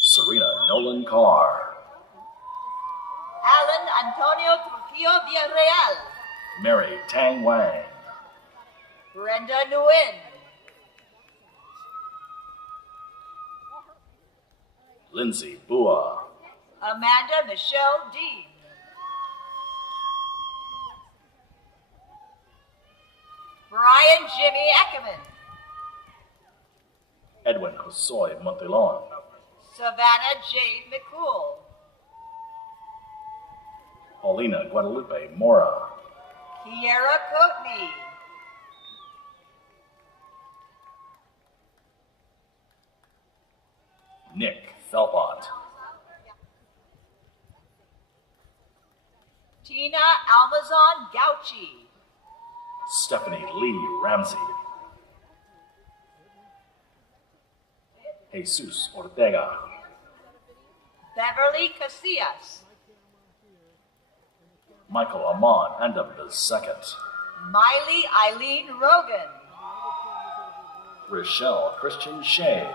Serena Nolan Carr. Alan Antonio Trujillo Villarreal. Mary Tang Wang. Brenda Nguyen. Lindsay Bua. Amanda Michelle Dean. Brian Jimmy Ackerman. Edwin Josoy Montelon. Savannah Jade McCool. Paulina Guadalupe Mora. Kiera Coatney. Nick Felpont. Tina Almazan Gauchi. Stephanie Lee Ramsey. Jesus Ortega. Beverly Casillas. Michael Amon Andam II. Miley Eileen Rogan. Rochelle Christian Shea.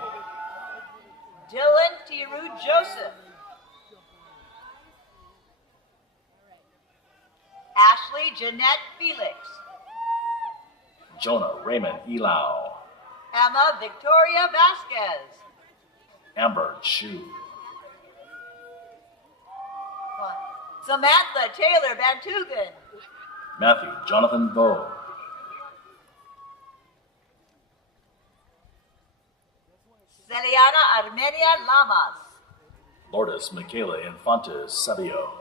Dylan Tiru Joseph. Ashley Jeanette Felix. Jonah Raymond Elau, Emma Victoria Vasquez. Amber Chu, Samantha Taylor Bantugan. Matthew Jonathan Bowe, Celiana Armenia Lamas. Lourdes Michaela Infantes Sabio,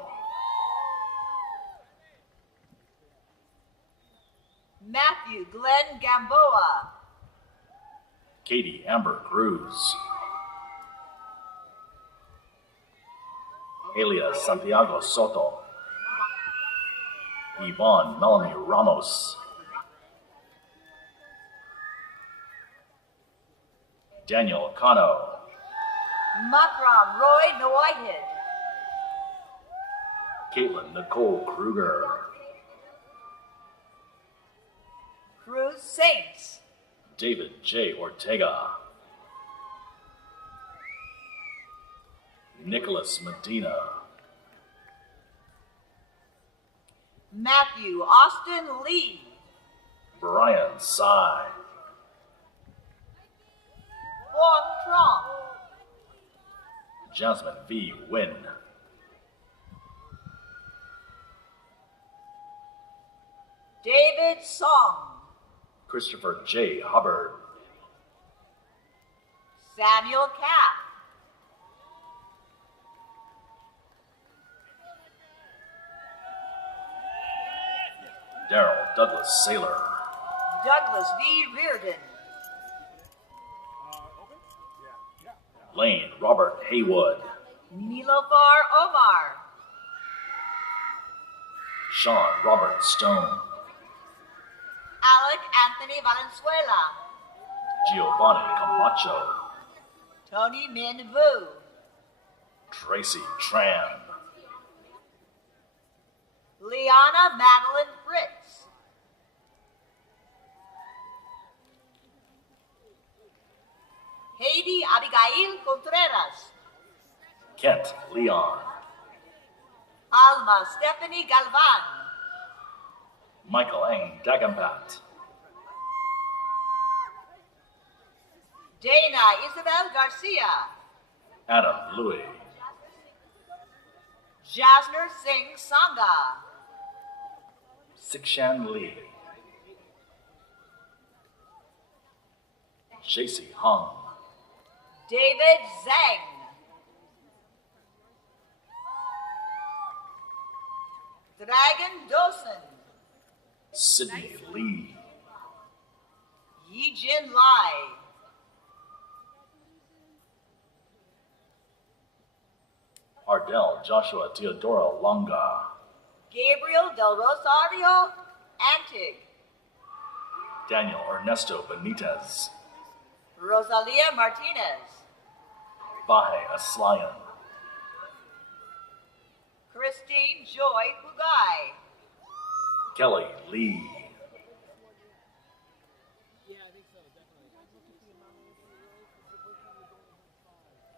Matthew Glenn Gamboa. Katie Amber Cruz, Elia Santiago Soto, Yvonne Melanie Ramos, Daniel Cano, Makram Roy Whitehead. Caitlin Nicole Kruger, Cruz Saints. David J. Ortega, Nicholas Medina, Matthew Austin Lee. Brian Tsai, Wong Trong. Jasmine V. Wynn, David Song. Christopher J. Hubbard, Samuel Capp. Daryl Douglas Saylor, Douglas V. Reardon. Lane Robert Haywood, Nilofar Omar. Sean Robert Stone, Alec Anthony Valenzuela. Giovanni Camacho, Tony Min Vu. Tracy Tran, Liana Madeline Fritz. Heidi Abigail Contreras. Kent Leon, Alma Stephanie Galvan. Michael Ng Dagambat, Dana Isabel Garcia. Adam Louis, Jasner Singh Sangha. Sikshan Lee, JC Hung, David Zhang. Dragon Dosen. Sydney Lee, Yijin Lai. Ardell Joshua Teodoro Longa, Gabriel Del Rosario Antig. Daniel Ernesto Benitez, Rosalia Martinez. Vahe Aslayan, Christine Joy Pugai. Kelly Lee,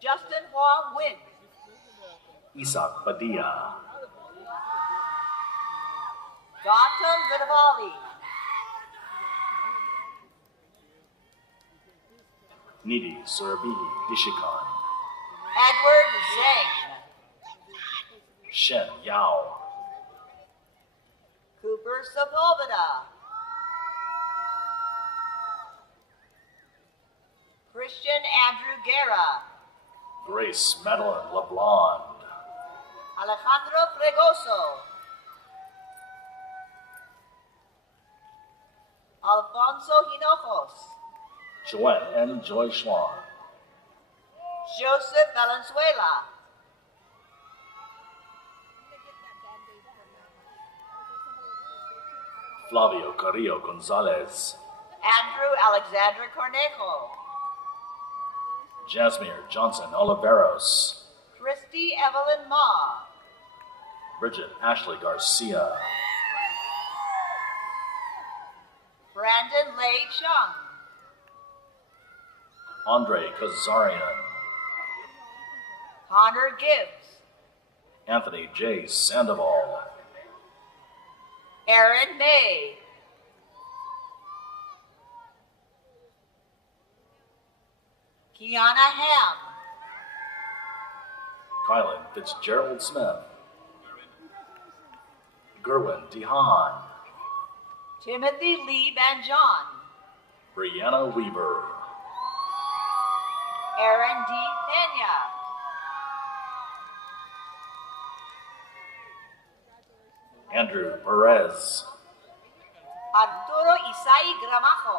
Justin Hua Win. Isak Badia, Gautam Vidavali. Nidhi Surabhi Dishikan, Edward Zhang. Shen Yao, Cooper Sepulveda. Christian Andrew Guerra. Grace Madeline LeBlond, Alejandro Fregoso. Alfonso Hinojos. Joanne N. Joy Schwan, Joseph Valenzuela. Flavio Carrillo Gonzalez, Andrew Alexander Cornejo. Jasmine Johnson Oliveros, Christy Evelyn Ma. Bridget Ashley Garcia, Brandon Lei Chung. Andre Kazarian, Connor Gibbs. Anthony J. Sandoval, Aaron May. Kiana Ham, Kylan Fitzgerald Smith, Gerwin DeHaan, Timothy Lee Banjon, Brianna Weaver, Aaron D. Pena, Andrew Perez, Arturo Isai Gramajo,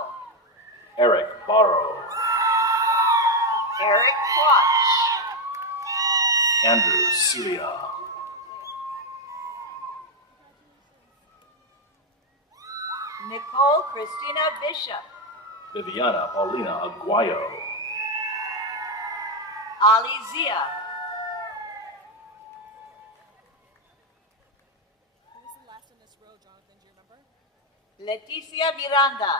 Eric Barrow, Eric Quach, Andrew Celia, Nicole Christina Bishop, Viviana Paulina Aguayo, Ali Zia, Who's the last in this row, Jonathan? Do you remember? Leticia Miranda,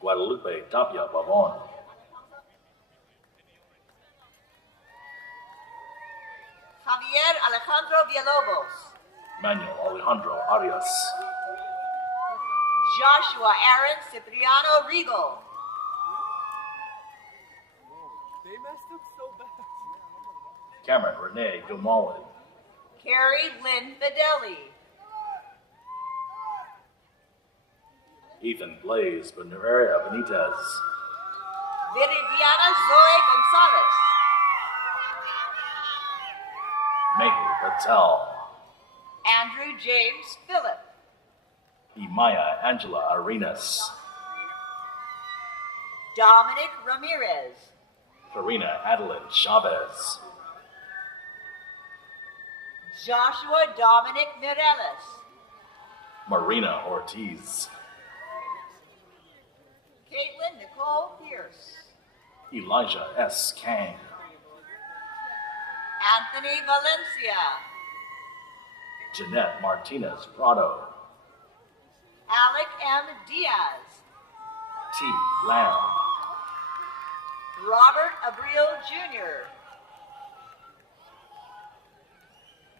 Guadalupe Tapia Pavon, Javier Alejandro Villalobos, Manuel Alejandro Arias, Joshua Aaron Cipriano Regal, They messed up so bad. Cameron Renee Gumalin, Carrie Lynn Fideli, Ethan Blaze Benaveria Benitez, Viridiana Zoe Gonzalez, Mehu Patel, Andrew James Phillip, Imaya Angela Arenas, Dominic Ramirez, Farina Adeline Chavez, Joshua Dominic Mireles, Marina Ortiz, Caitlin Nicole Pierce, Elijah S. Kang, Anthony Valencia, Jeanette Martinez Prado, Alec M. Diaz, T. Lamb, Robert Abril Jr.,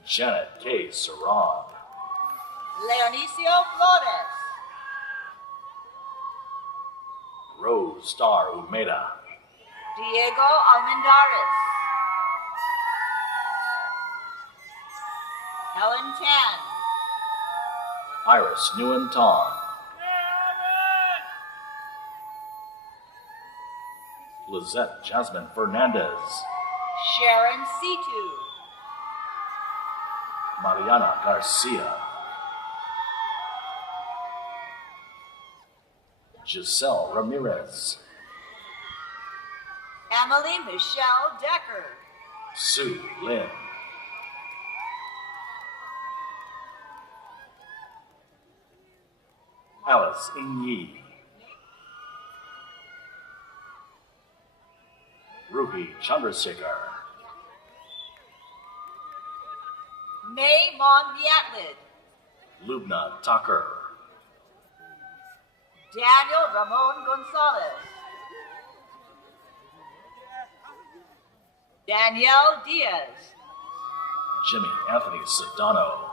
Janet K. Sarab, Leonicio Flores, Rose Star Umeda, Diego Almendares, Helen Tan, Iris Nguyen Ton, Lizette Jasmine Fernandez, Sharon Situ, Mariana Garcia, Giselle Ramirez, Emily Michelle Decker, Sue Lynn, Alice Inyi, Ruhi Chandrasekhar, May Monbiatlid, Lubna Tucker, Daniel Ramon Gonzalez, Danielle Diaz, Jimmy Anthony Sedano,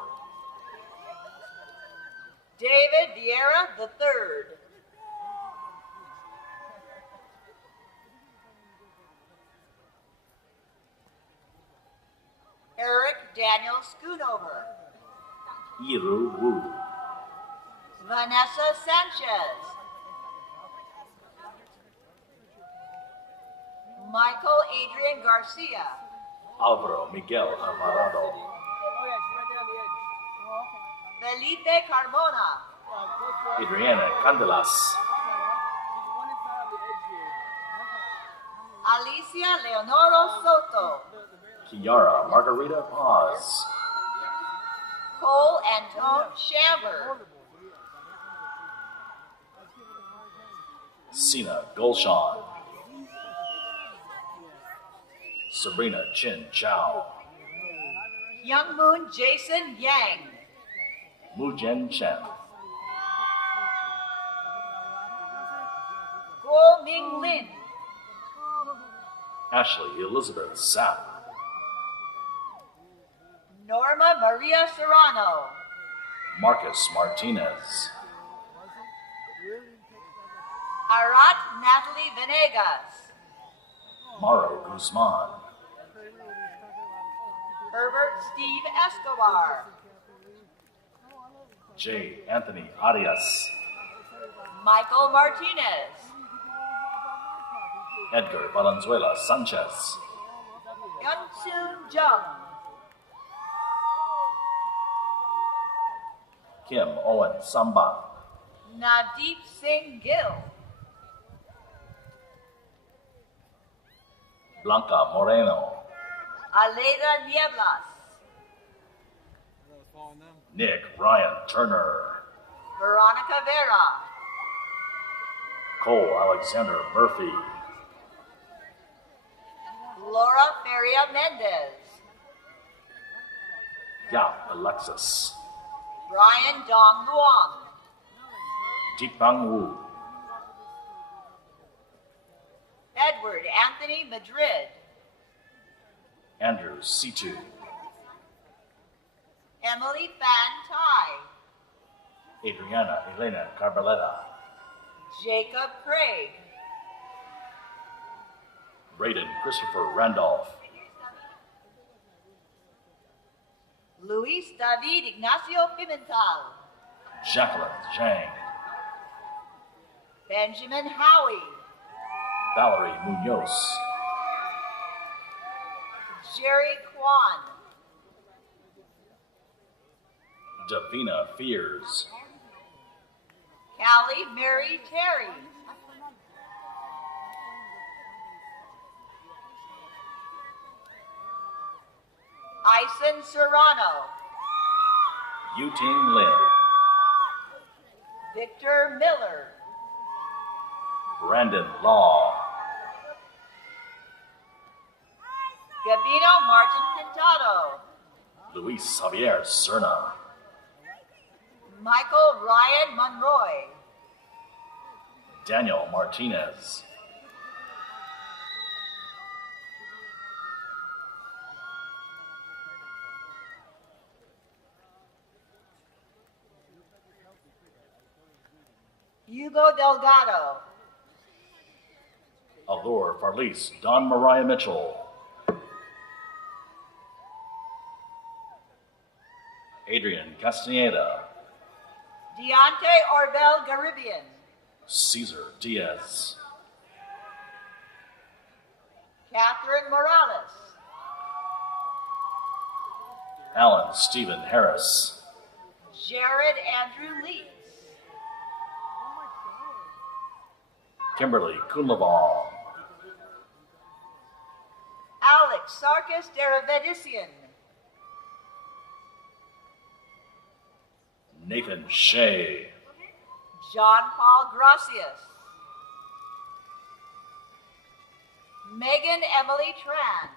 David Vieira III, Eric Daniel Schoonover, Yiru Wu, Vanessa Sanchez, Michael Adrian Garcia, Alvaro Miguel Alvarado, Felipe Carmona, Adriana Candelas, Alicia Leonoro Soto, Kiara Margarita Paz, Cole Antone Chamber, Sina Gulshan, Sabrina Chin Chow, Young Moon Jason Yang, Mujen Chen, Guo Ming Lin, Ashley Elizabeth Sapp, Norma Maria Serrano, Marcus Martinez, Arat Natalie Venegas, Mauro Guzman, Herbert Steve Escobar, J. Anthony Arias, Michael Martinez, Edgar Valenzuela Sanchez, Hyunsoon Jung, Kim Owen Samba, Nadeep Singh Gill, Blanca Moreno, Aleida Nieblas, Nick Ryan Turner, Veronica Vera, Cole Alexander Murphy, Laura Feria Mendez, Yap Alexis, Brian Dong Luong, Deepang Wu, Edward Anthony Madrid, Andrew Situ, Emily Fan Tai, Adriana Elena Carbaleta, Jacob Craig, Braden Christopher Randolph, Luis David Ignacio Pimental, Jacqueline Zhang, Benjamin Howie, Valerie Munoz, Jerry Kwan, Davina Fears, Callie Mary Terry, Ison Serrano, Yuting Lin, Victor Miller, Brandon Law, Gabino Martin Pintado, Luis Javier Cerna, Michael Ryan Monroy, Daniel Martinez, Hugo Delgado, Allure Farlise Don Mariah Mitchell, Adrian Castaneda, Deontay Orbel Garibian, Cesar Diaz, Catherine Morales, Alan Stephen Harris, Jared Andrew Leeds, Kimberly Kunlabaum, Alex Sarkis Deravedisian, Nathan Shea, John Paul Gracias, Megan Emily Tran,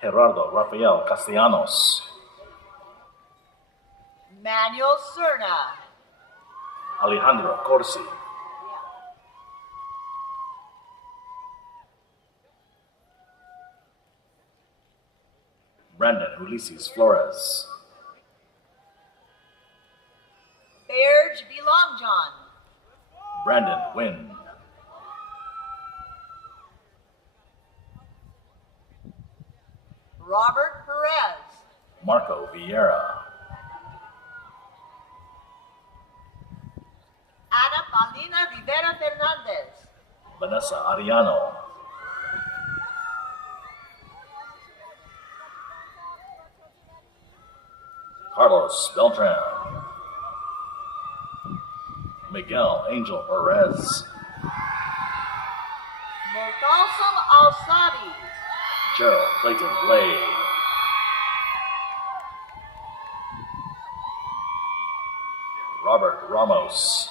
Gerardo Rafael Castellanos, Manuel Cerna, Alejandro Corsi, Brandon Ulysses Flores, Berge Belongjohn, Brandon Wynn, Robert Perez, Marco Vieira, Ana Paulina Rivera Fernandez, Vanessa Ariano, Carlos Beltran, Miguel Angel Perez, Motalsam Al-Sabi, Gerald Clayton Blade, Robert Ramos,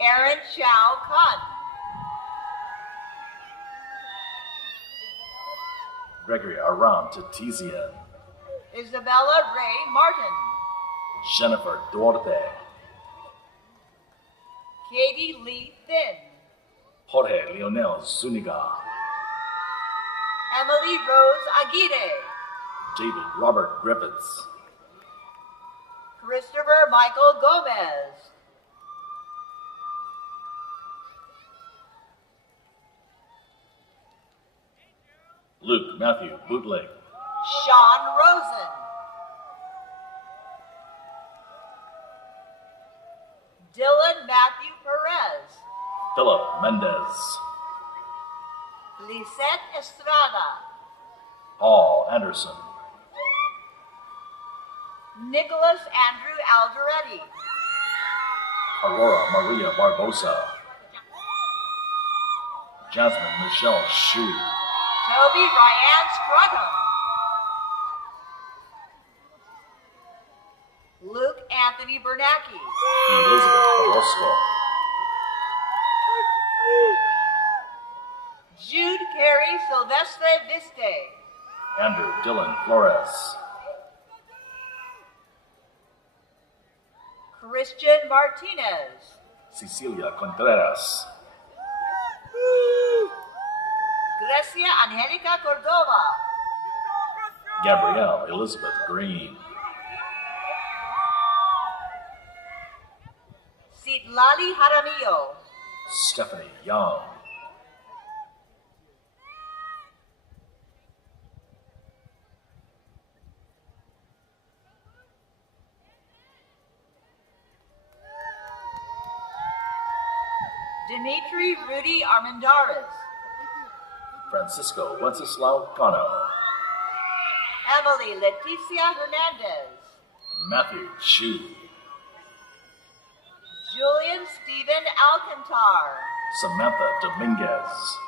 Aaron Chow Kun, Gregory Aram Titizian, Isabella Ray Martin, Jennifer Duarte, Katie Lee Thin, Jorge Leonel Zuniga, Emily Rose Aguirre, David Robert Griffiths, Christopher Michael Gomez, Luke Matthew Bootleg. Sean Rosen. Dylan Matthew Perez. Philip Mendez. Lisette Estrada. Paul Anderson. Nicholas Andrew Alderetti. Aurora Maria Barbosa. Jasmine Michelle Shu. Toby Ryan Scrugum. Luke Anthony Bernacki. Elizabeth Orozco. Jude Carey Silvestre Viste. Andrew Dylan Flores. Christian Martinez. Cecilia Contreras. Grecia Angelica Cordova. Gabrielle Elizabeth Green. Citlali Jaramillo. Stephanie Young. Dimitri Rudy Armendariz. Francisco Wenceslao Cano. Emily Leticia Hernandez. Matthew Chu. Julian Stephen Alcantar. Samantha Dominguez.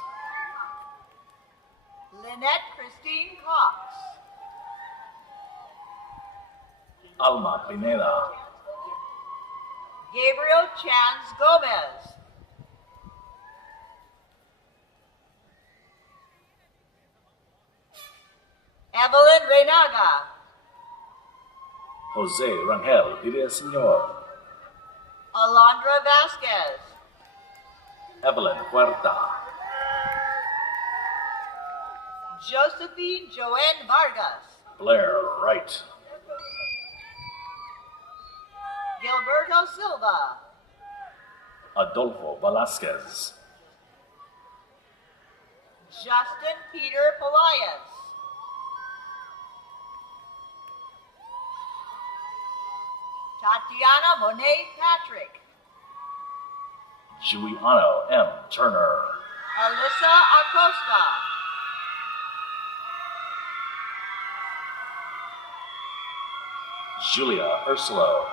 Lynette Christine Cox. Alma Pineda. Gabriel Chans Gomez. Evelyn Reinaga. Jose Rangel Villaseñor. Alondra Vasquez. Evelyn Huerta. Josephine Joanne Vargas. Blair Wright. Gilberto Silva. Adolfo Velasquez. Justin Peter Pelias. Tatiana Monet Patrick. Juliano M. Turner. Alyssa Acosta. Julia Ursula.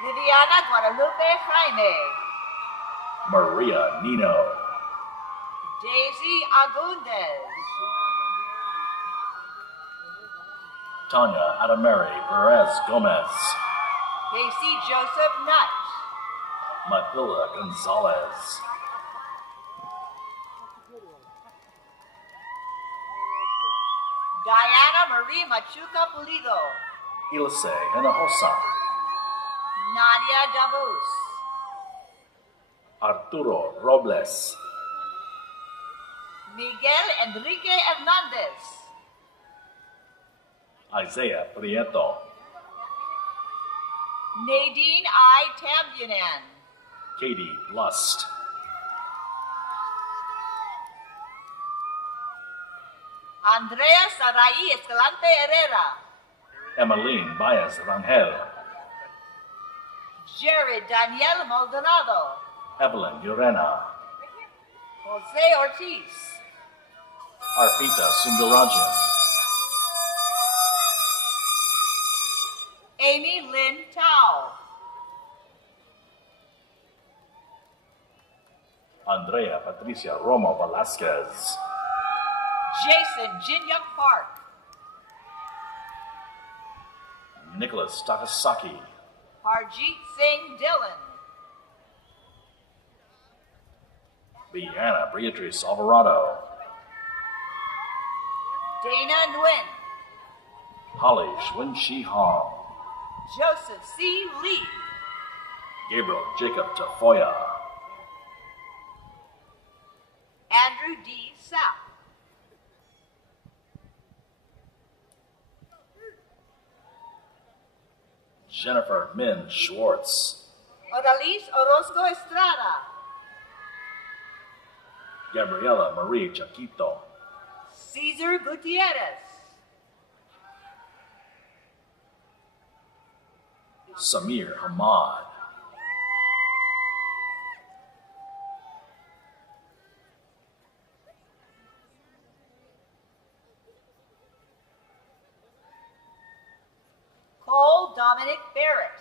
Viviana Guadalupe Jaime. Maria Nino. Daisy Agundez. Tanya Adamari Perez Gomez. Casey Joseph Nutt. Matilda Gonzalez. Diana Marie Machuca Pulido. Ilse Hinojosa. Nadia Dabus. Arturo Robles. Miguel Enrique Hernandez. Isaiah Prieto. Nadine I. Tambunan. Katie Lust. Andrea Sarai Escalante Herrera. Emmeline Baez Rangel. Jared Daniel Maldonado. Evelyn Urena. Jose Ortiz. Arpita Sundarajan. Amy Lynn Tao. Andrea Patricia Romo Velasquez. Jason Jinyuk Park. Nicholas Takasaki. Harjeet Singh Dillon. Leanna Beatrice Alvarado. Dana Nguyen. Holly Schwinshi Hong. Joseph C. Lee. Gabriel Jacob Tafoya. Andrew D. Sapp. Jennifer Min Schwartz. Odalise Orozco Estrada. Gabriela Marie Chaquito. Cesar Gutierrez. Samir Hamad. Cole Dominic Barrett.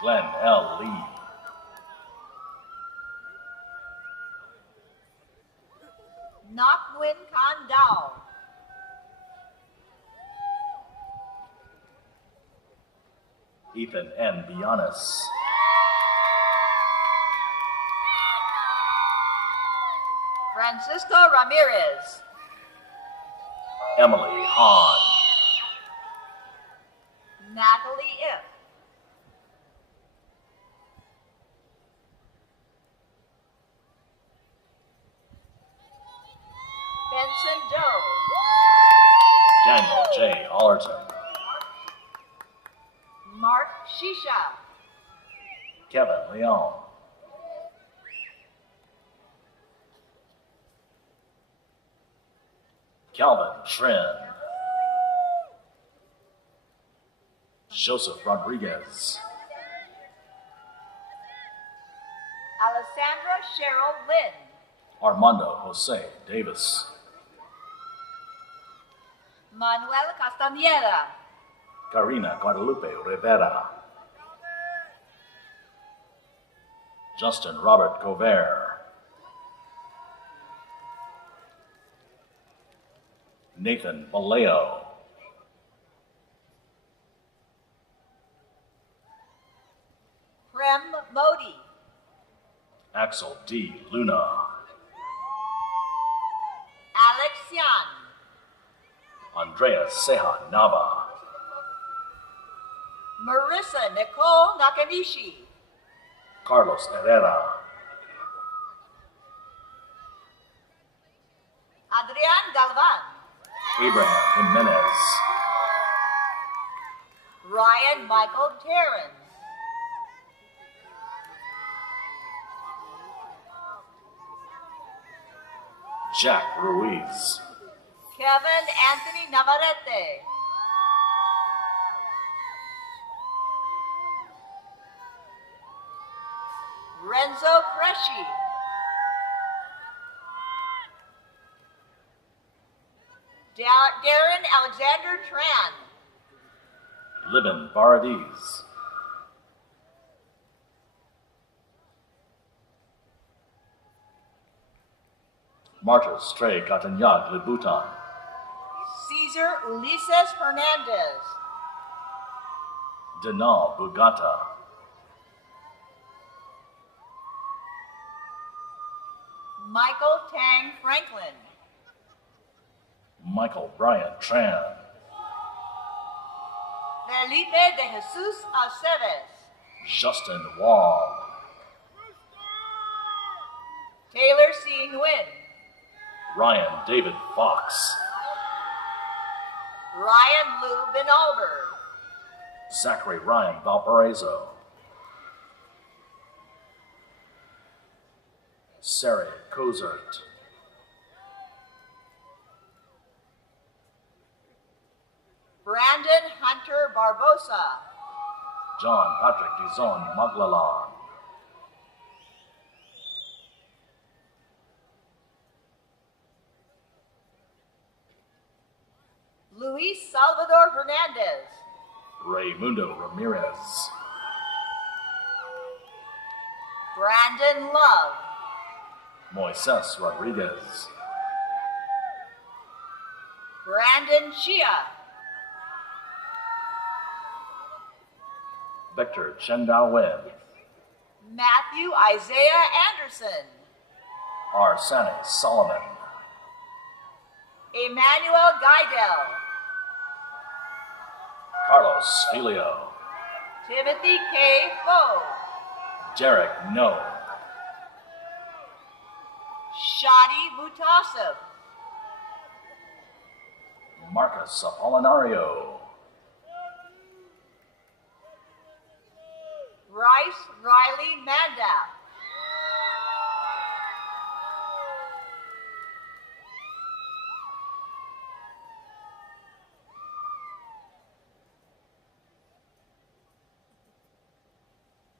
Glenn L. Lee. Nakwin Kandao. Ethan N. Bianis. Francisco Ramirez. Emily Hahn. Natalie If. Benson Doe. Daniel J. Allerton. Mark Shisha. Kevin Leon. Calvin Trin. Joseph Rodriguez. Alessandra Cheryl Lynn. Armando Jose Davis. Manuel Castañeda. Karina Guadalupe Rivera. Justin Robert Gobert. Nathan Vallejo. Prem Modi. Axel D. Luna. Alex Yan. Andrea Seja Nava. Marissa Nicole Nakanishi. Carlos Herrera. Adrian Galvan. Abraham Jimenez. Ryan Michael Terrence. Jack Ruiz. Kevin Anthony Navarrete. Renzo Cresci. Darren Alexander Tran. Libin Baradiz. Marta Stray Catanyag Libutan. Cesar Ulises Hernandez. Dinal Bugata. Michael Tang Franklin. Michael Bryant Tran. Felipe de Jesus Aceves. Justin Wong. Taylor C. Nguyen. Ryan David Fox. Ryan Lou Benalber. Zachary Ryan Valparaiso. Sarah Kozert. Brandon Hunter Barbosa. John Patrick Dizon Maglalan. Luis Salvador Hernandez. Raymundo Ramirez. Brandon Love. Moises Rodriguez. Brandon Chia. Victor Chendawin. Matthew Isaiah Anderson. Arsani Solomon. Emmanuel Guidel. Carlos Filio. Timothy K. Foe. Derek No. Shadi Mutasib. Marcus Apolinario. Bryce Riley Mandap.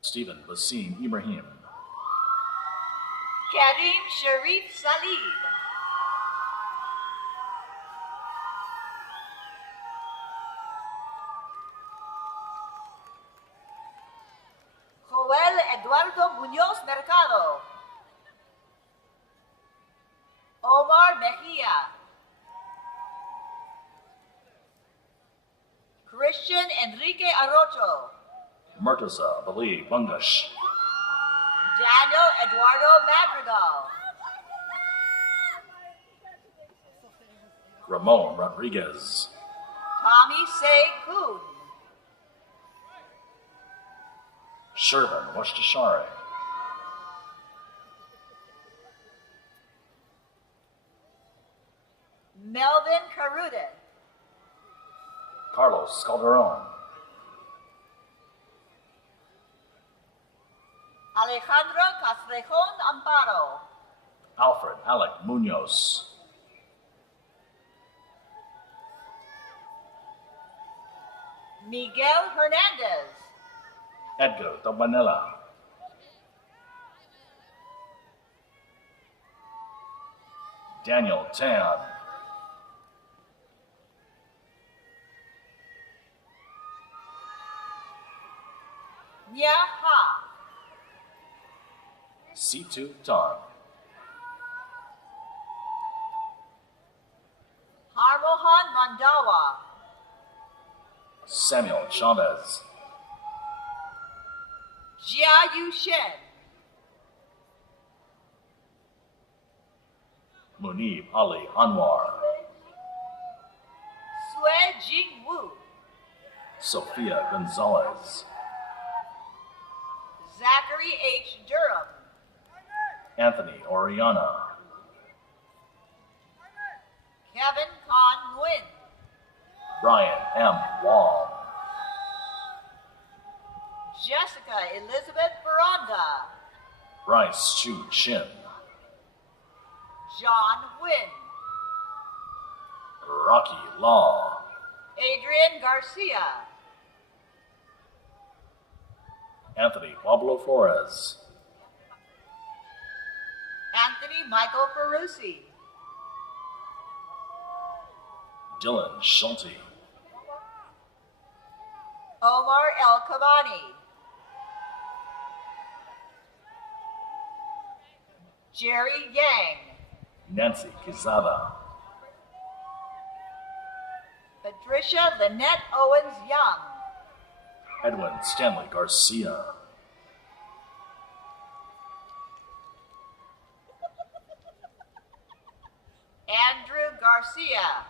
Stephen Basim Ibrahim. Karim Sharif Salib. Joel Eduardo Muñoz Mercado. Omar Mejia. Christian Enrique Arrocho. Murtaza Bali Bungash. Daniel Eduardo Madrigal. Ramon Rodriguez. Tommy Say Kuhn. Shervin Washtashare. Melvin Carude. Carlos Calderon. Alejandro Castrejon Amparo. Alfred Alec Munoz. Miguel Hernandez. Edgar Tabanella. Daniel Tan. Nya Ha. Situ Tan. Harmohan Mandawa. Samuel Chavez. Jia Yushen. Munib Ali Anwar. Sue Jing Wu. Sophia Gonzalez. Zachary H. Durham. Anthony Oriana. Kevin Con Nguyen. Brian M. Wong. Jessica Elizabeth Veranda. Bryce Chu Chin. John Wynn. Rocky Law. Adrian Garcia. Anthony Pablo Flores. Anthony Michael Ferrucci. Dylan Schulte. Omar El Kabani. Jerry Yang. Nancy Kizaba. Patricia Lynette Owens Young. Edwin Stanley Garcia. Andrew Garcia.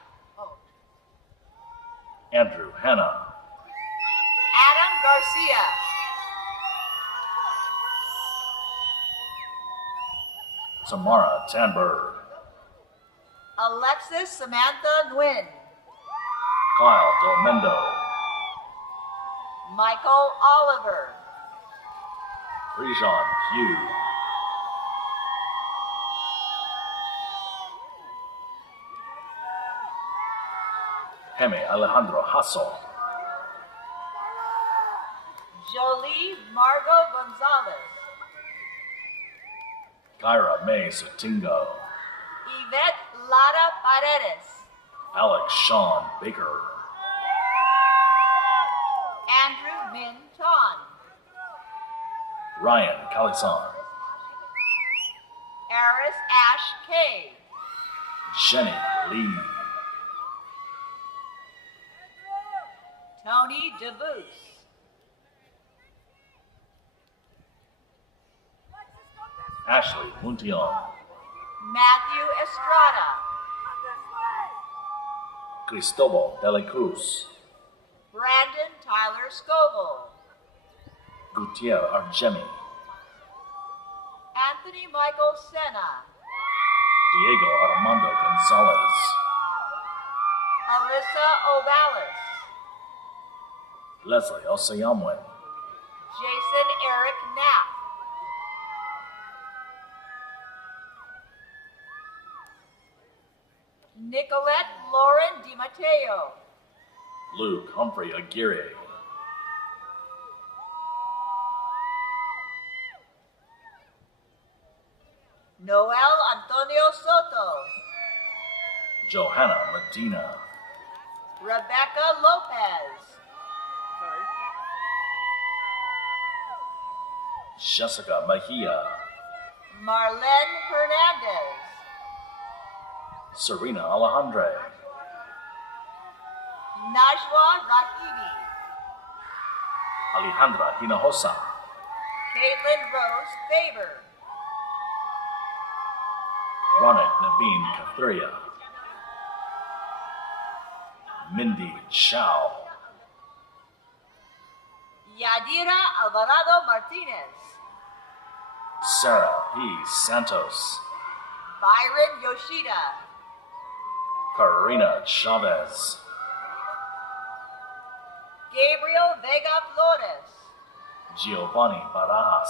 Andrew Hanna. Adam Garcia. Tamara Tanberg. Alexis Samantha Nguyen. Kyle Delmendo. Michael Oliver. Prejean Hugh. Jaime Alejandro Hassel. Jolie Margot Gonzalez. Kyra May Sutingo. Yvette Lara Paredes. Alex Sean Baker. Andrew Min Ton. Ryan Calisan. Aris Ash K. Jenny Lee. Tony DeBoose. Ashley Muntion. Matthew Estrada. Cristobal de la Cruz. Brandon Tyler Scoville. Gutierrez Argemi. Anthony Michael Senna. Diego Armando Gonzalez. Alyssa Ovalis. Leslie Osayamwe. Jason Eric Knapp. Nicolette Lauren DiMatteo. Luke Humphrey Aguirre. Noel Antonio Soto, Johanna Medina, Rebecca Lopez, Sorry. Jessica Mejia, Marlene Hernandez, Serena Alejandre, Najwa Rahimi, Alejandra Hinojosa, Caitlin Rose Faber, Ronak Naveen Kathuria, Mindy Chow, Yadira Alvarado Martinez, Sarah P. Santos, Byron Yoshida, Karina Chavez, Gabriel Vega Flores, Giovanni Barajas,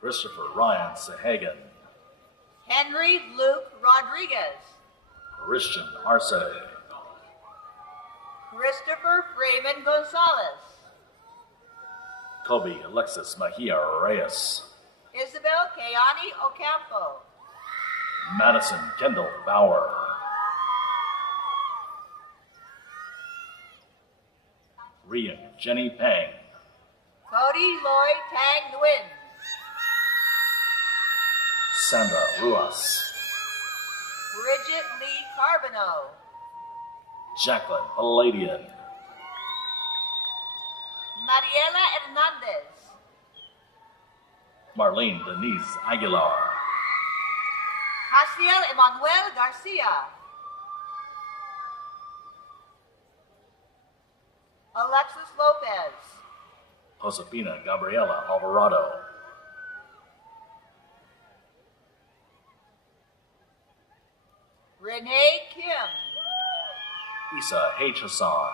Christopher Ryan Sahagan, Henry Luke Rodriguez, Christian Arce, Christopher Freeman Gonzalez, Kobe Alexis Mejia Reyes, Isabel Kayani Ocampo, Madison Kendall Bauer, Rian Jenny Pang, Cody Lloyd Tang Nguyen, Sandra Ruas, Bridget Lee Carbonneau, Jacqueline Palladian, Mariela Hernandez, Marlene Denise Aguilar, Jaciel Emanuel Garcia, Alexis Lopez, Josefina Gabriela Alvarado, Renee Kim, Isa H. Hassan,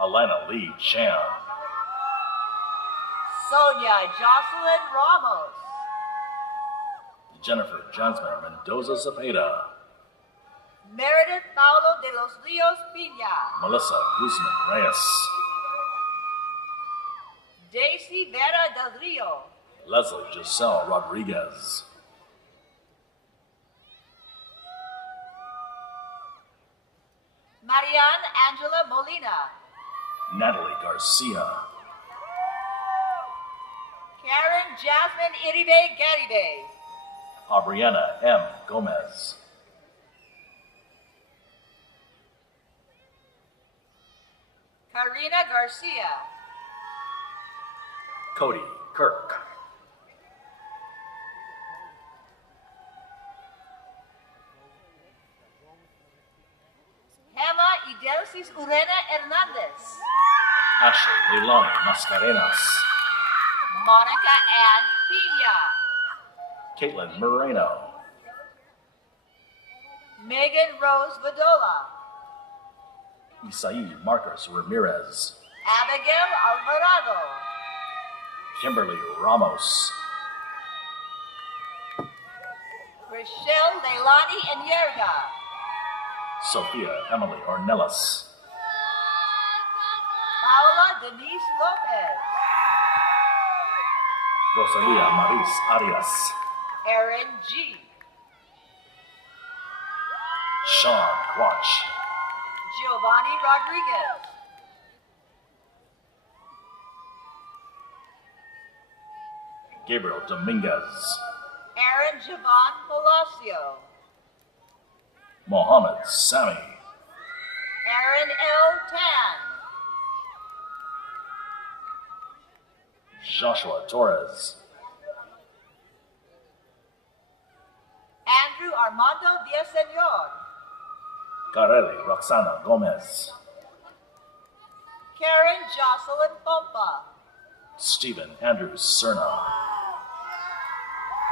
Alana Lee Chan, Sonia Jocelyn Ramos, Jennifer Jansman Mendoza Zepeda, Meredith Paulo de los Rios Pina, Melissa Guzman Reyes, Daisy Vera del Rio, Leslie Giselle Rodriguez, Marianne Angela Molina, Natalie Garcia, Karen Jasmine Iribe Garibe, Aubriana M. Gomez, Karina Garcia, Cody Kirk, Gemma Idelsis Urena Hernandez, Ashley Leilani Mascarenas, Monica Ann Pina, Caitlin Moreno, Megan Rose Vadola, Isai Marcos Ramirez, Abigail Alvarado, Kimberly Ramos, Rochelle Leilani Enyerga, Sophia Emily Ornelas, Paula Denise Lopez, Rosalia Maris Arias, Erin G, Sean Quach, Giovanni Rodriguez, Gabriel Dominguez, Aaron Javon Palacio, Mohammed Sami, Aaron L. Tan, Joshua Torres, Andrew Armando Villaseñor, Carelli Roxana Gomez, Karen Jocelyn Pompa, Stephen Andrew Cerna,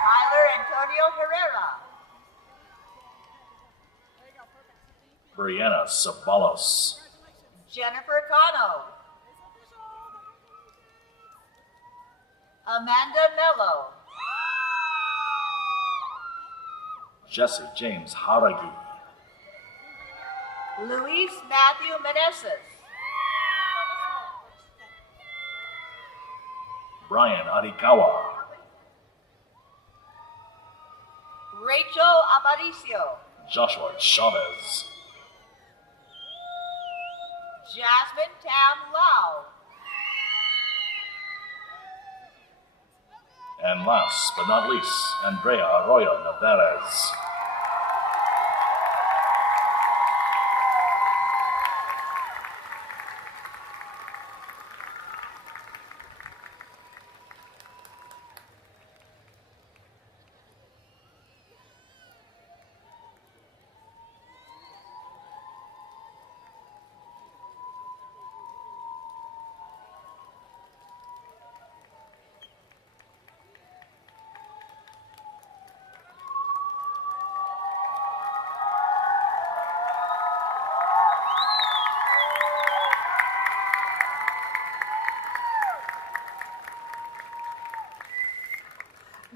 Tyler Antonio Herrera, Brianna Sabalos, Jennifer Cano, Amanda Mello, Jesse James Haragi, Luis Matthew Meneses. Brian Arikawa. Rachel Aparicio. Joshua Chavez. Jasmine Tam Lau. And last but not least, Andrea Arroyo Navarez.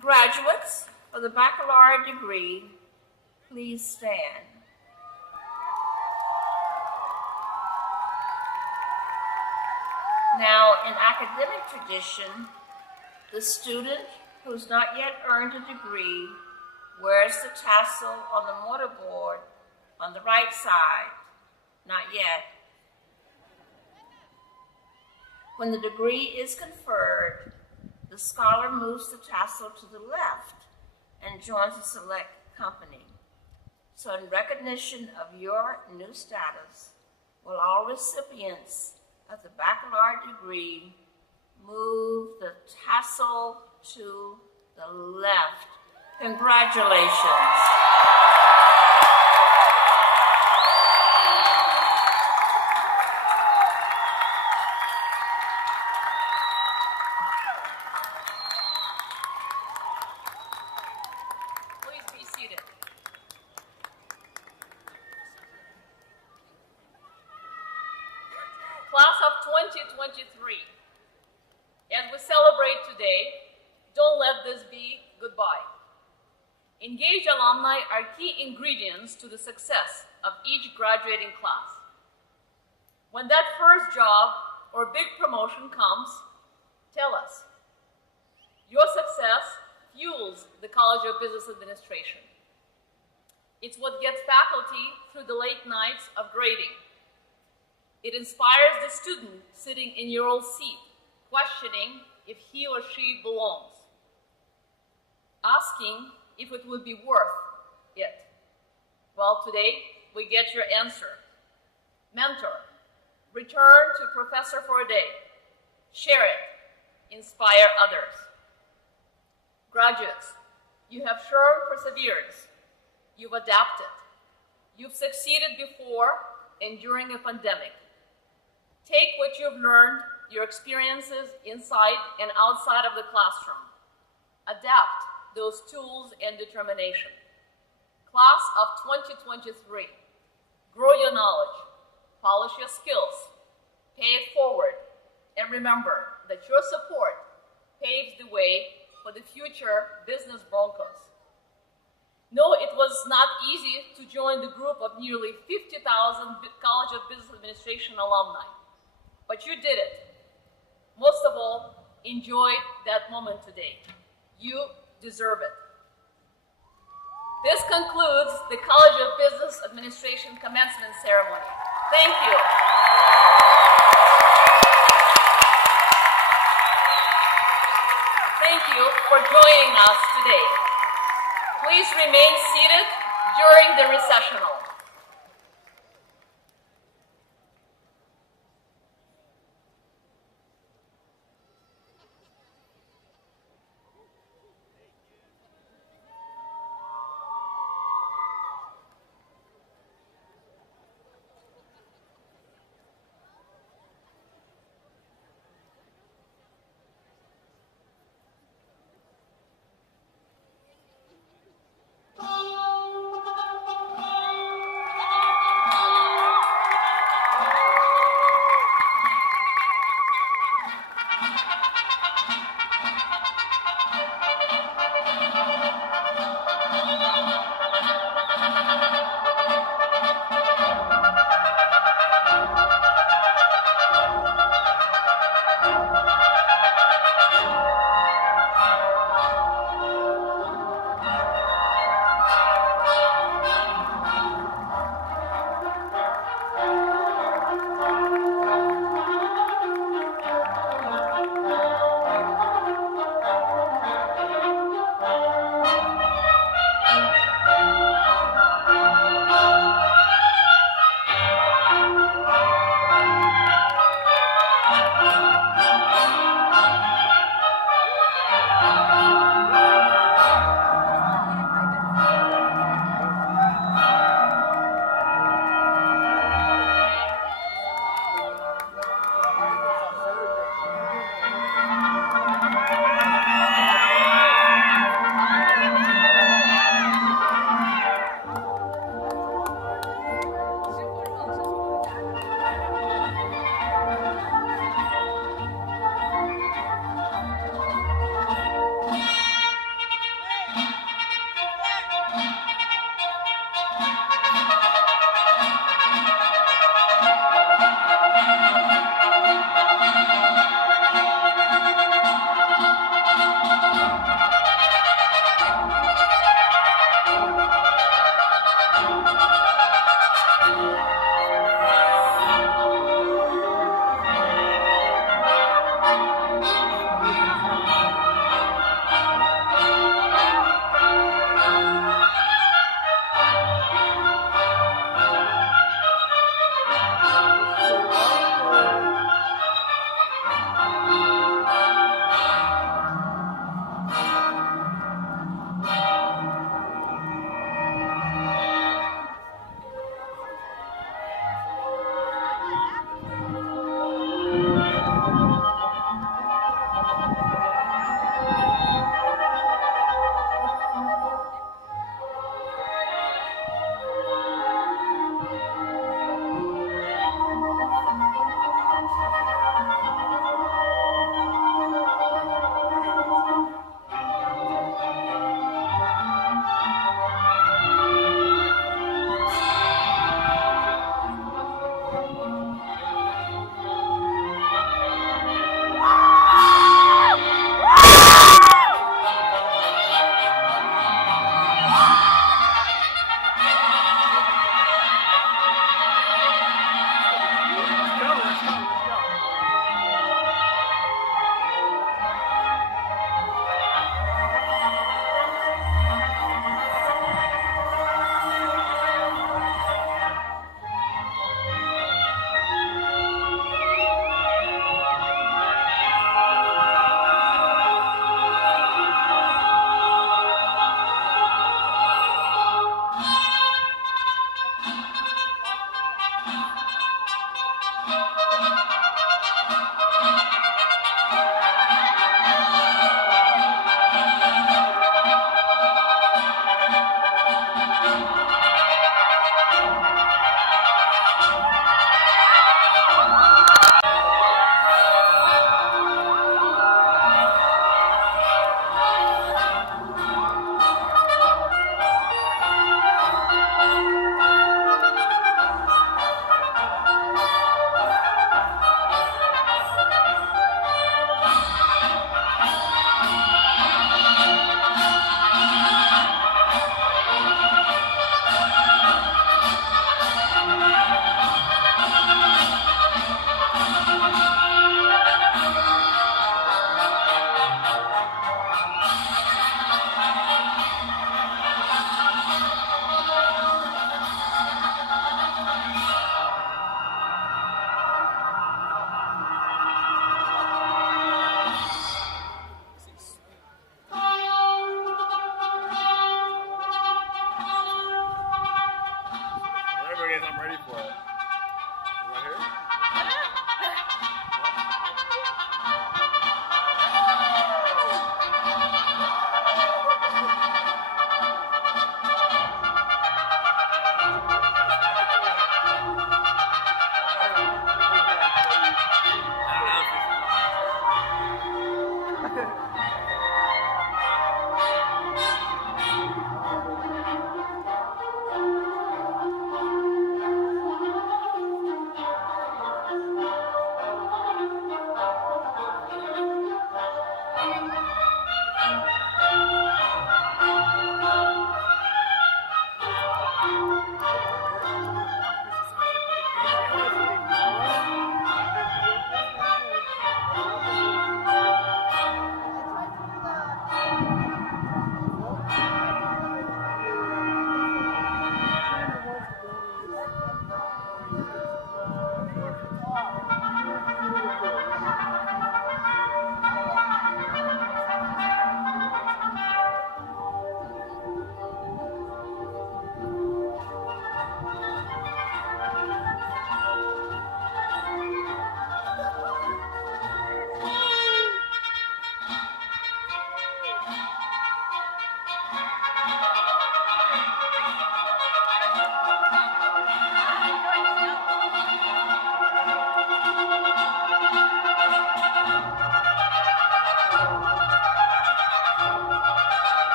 Graduates of the baccalaureate degree, please stand. Now, in academic tradition, the student who's not yet earned a degree wears the tassel on the mortarboard on the right side. Not yet. When the degree is conferred, the scholar moves the tassel to the left and joins a select company. So in recognition of your new status, will all recipients of the baccalaureate degree move the tassel to the left? Congratulations. Please be seated. Class of 2023, as we celebrate today, don't let this be goodbye. Engaged alumni are key ingredients to the success of each graduating class. When that first job or big promotion comes, tell us. Your success fuels the College of Business Administration. It's what gets faculty through the late nights of grading. It inspires the student sitting in your old seat, questioning if he or she belongs, asking if it would be worth it. Well, today, we get your answer. Mentor, return to professor for a day. Share it, inspire others. Graduates, you have shown perseverance. You've adapted. You've succeeded before and during a pandemic. Take what you've learned, your experiences inside and outside of the classroom. Adapt those tools and determination. Class of 2023, grow your knowledge, polish your skills, pay it forward, and remember that your support paves the way for the future business Broncos. No, it was not easy to join the group of nearly 50,000 College of Business Administration alumni, but you did it. Most of all, enjoy that moment today. You deserve it. This concludes the College of Business Administration Commencement ceremony. Thank you. Thank you for joining us today. Please remain seated during the recessional.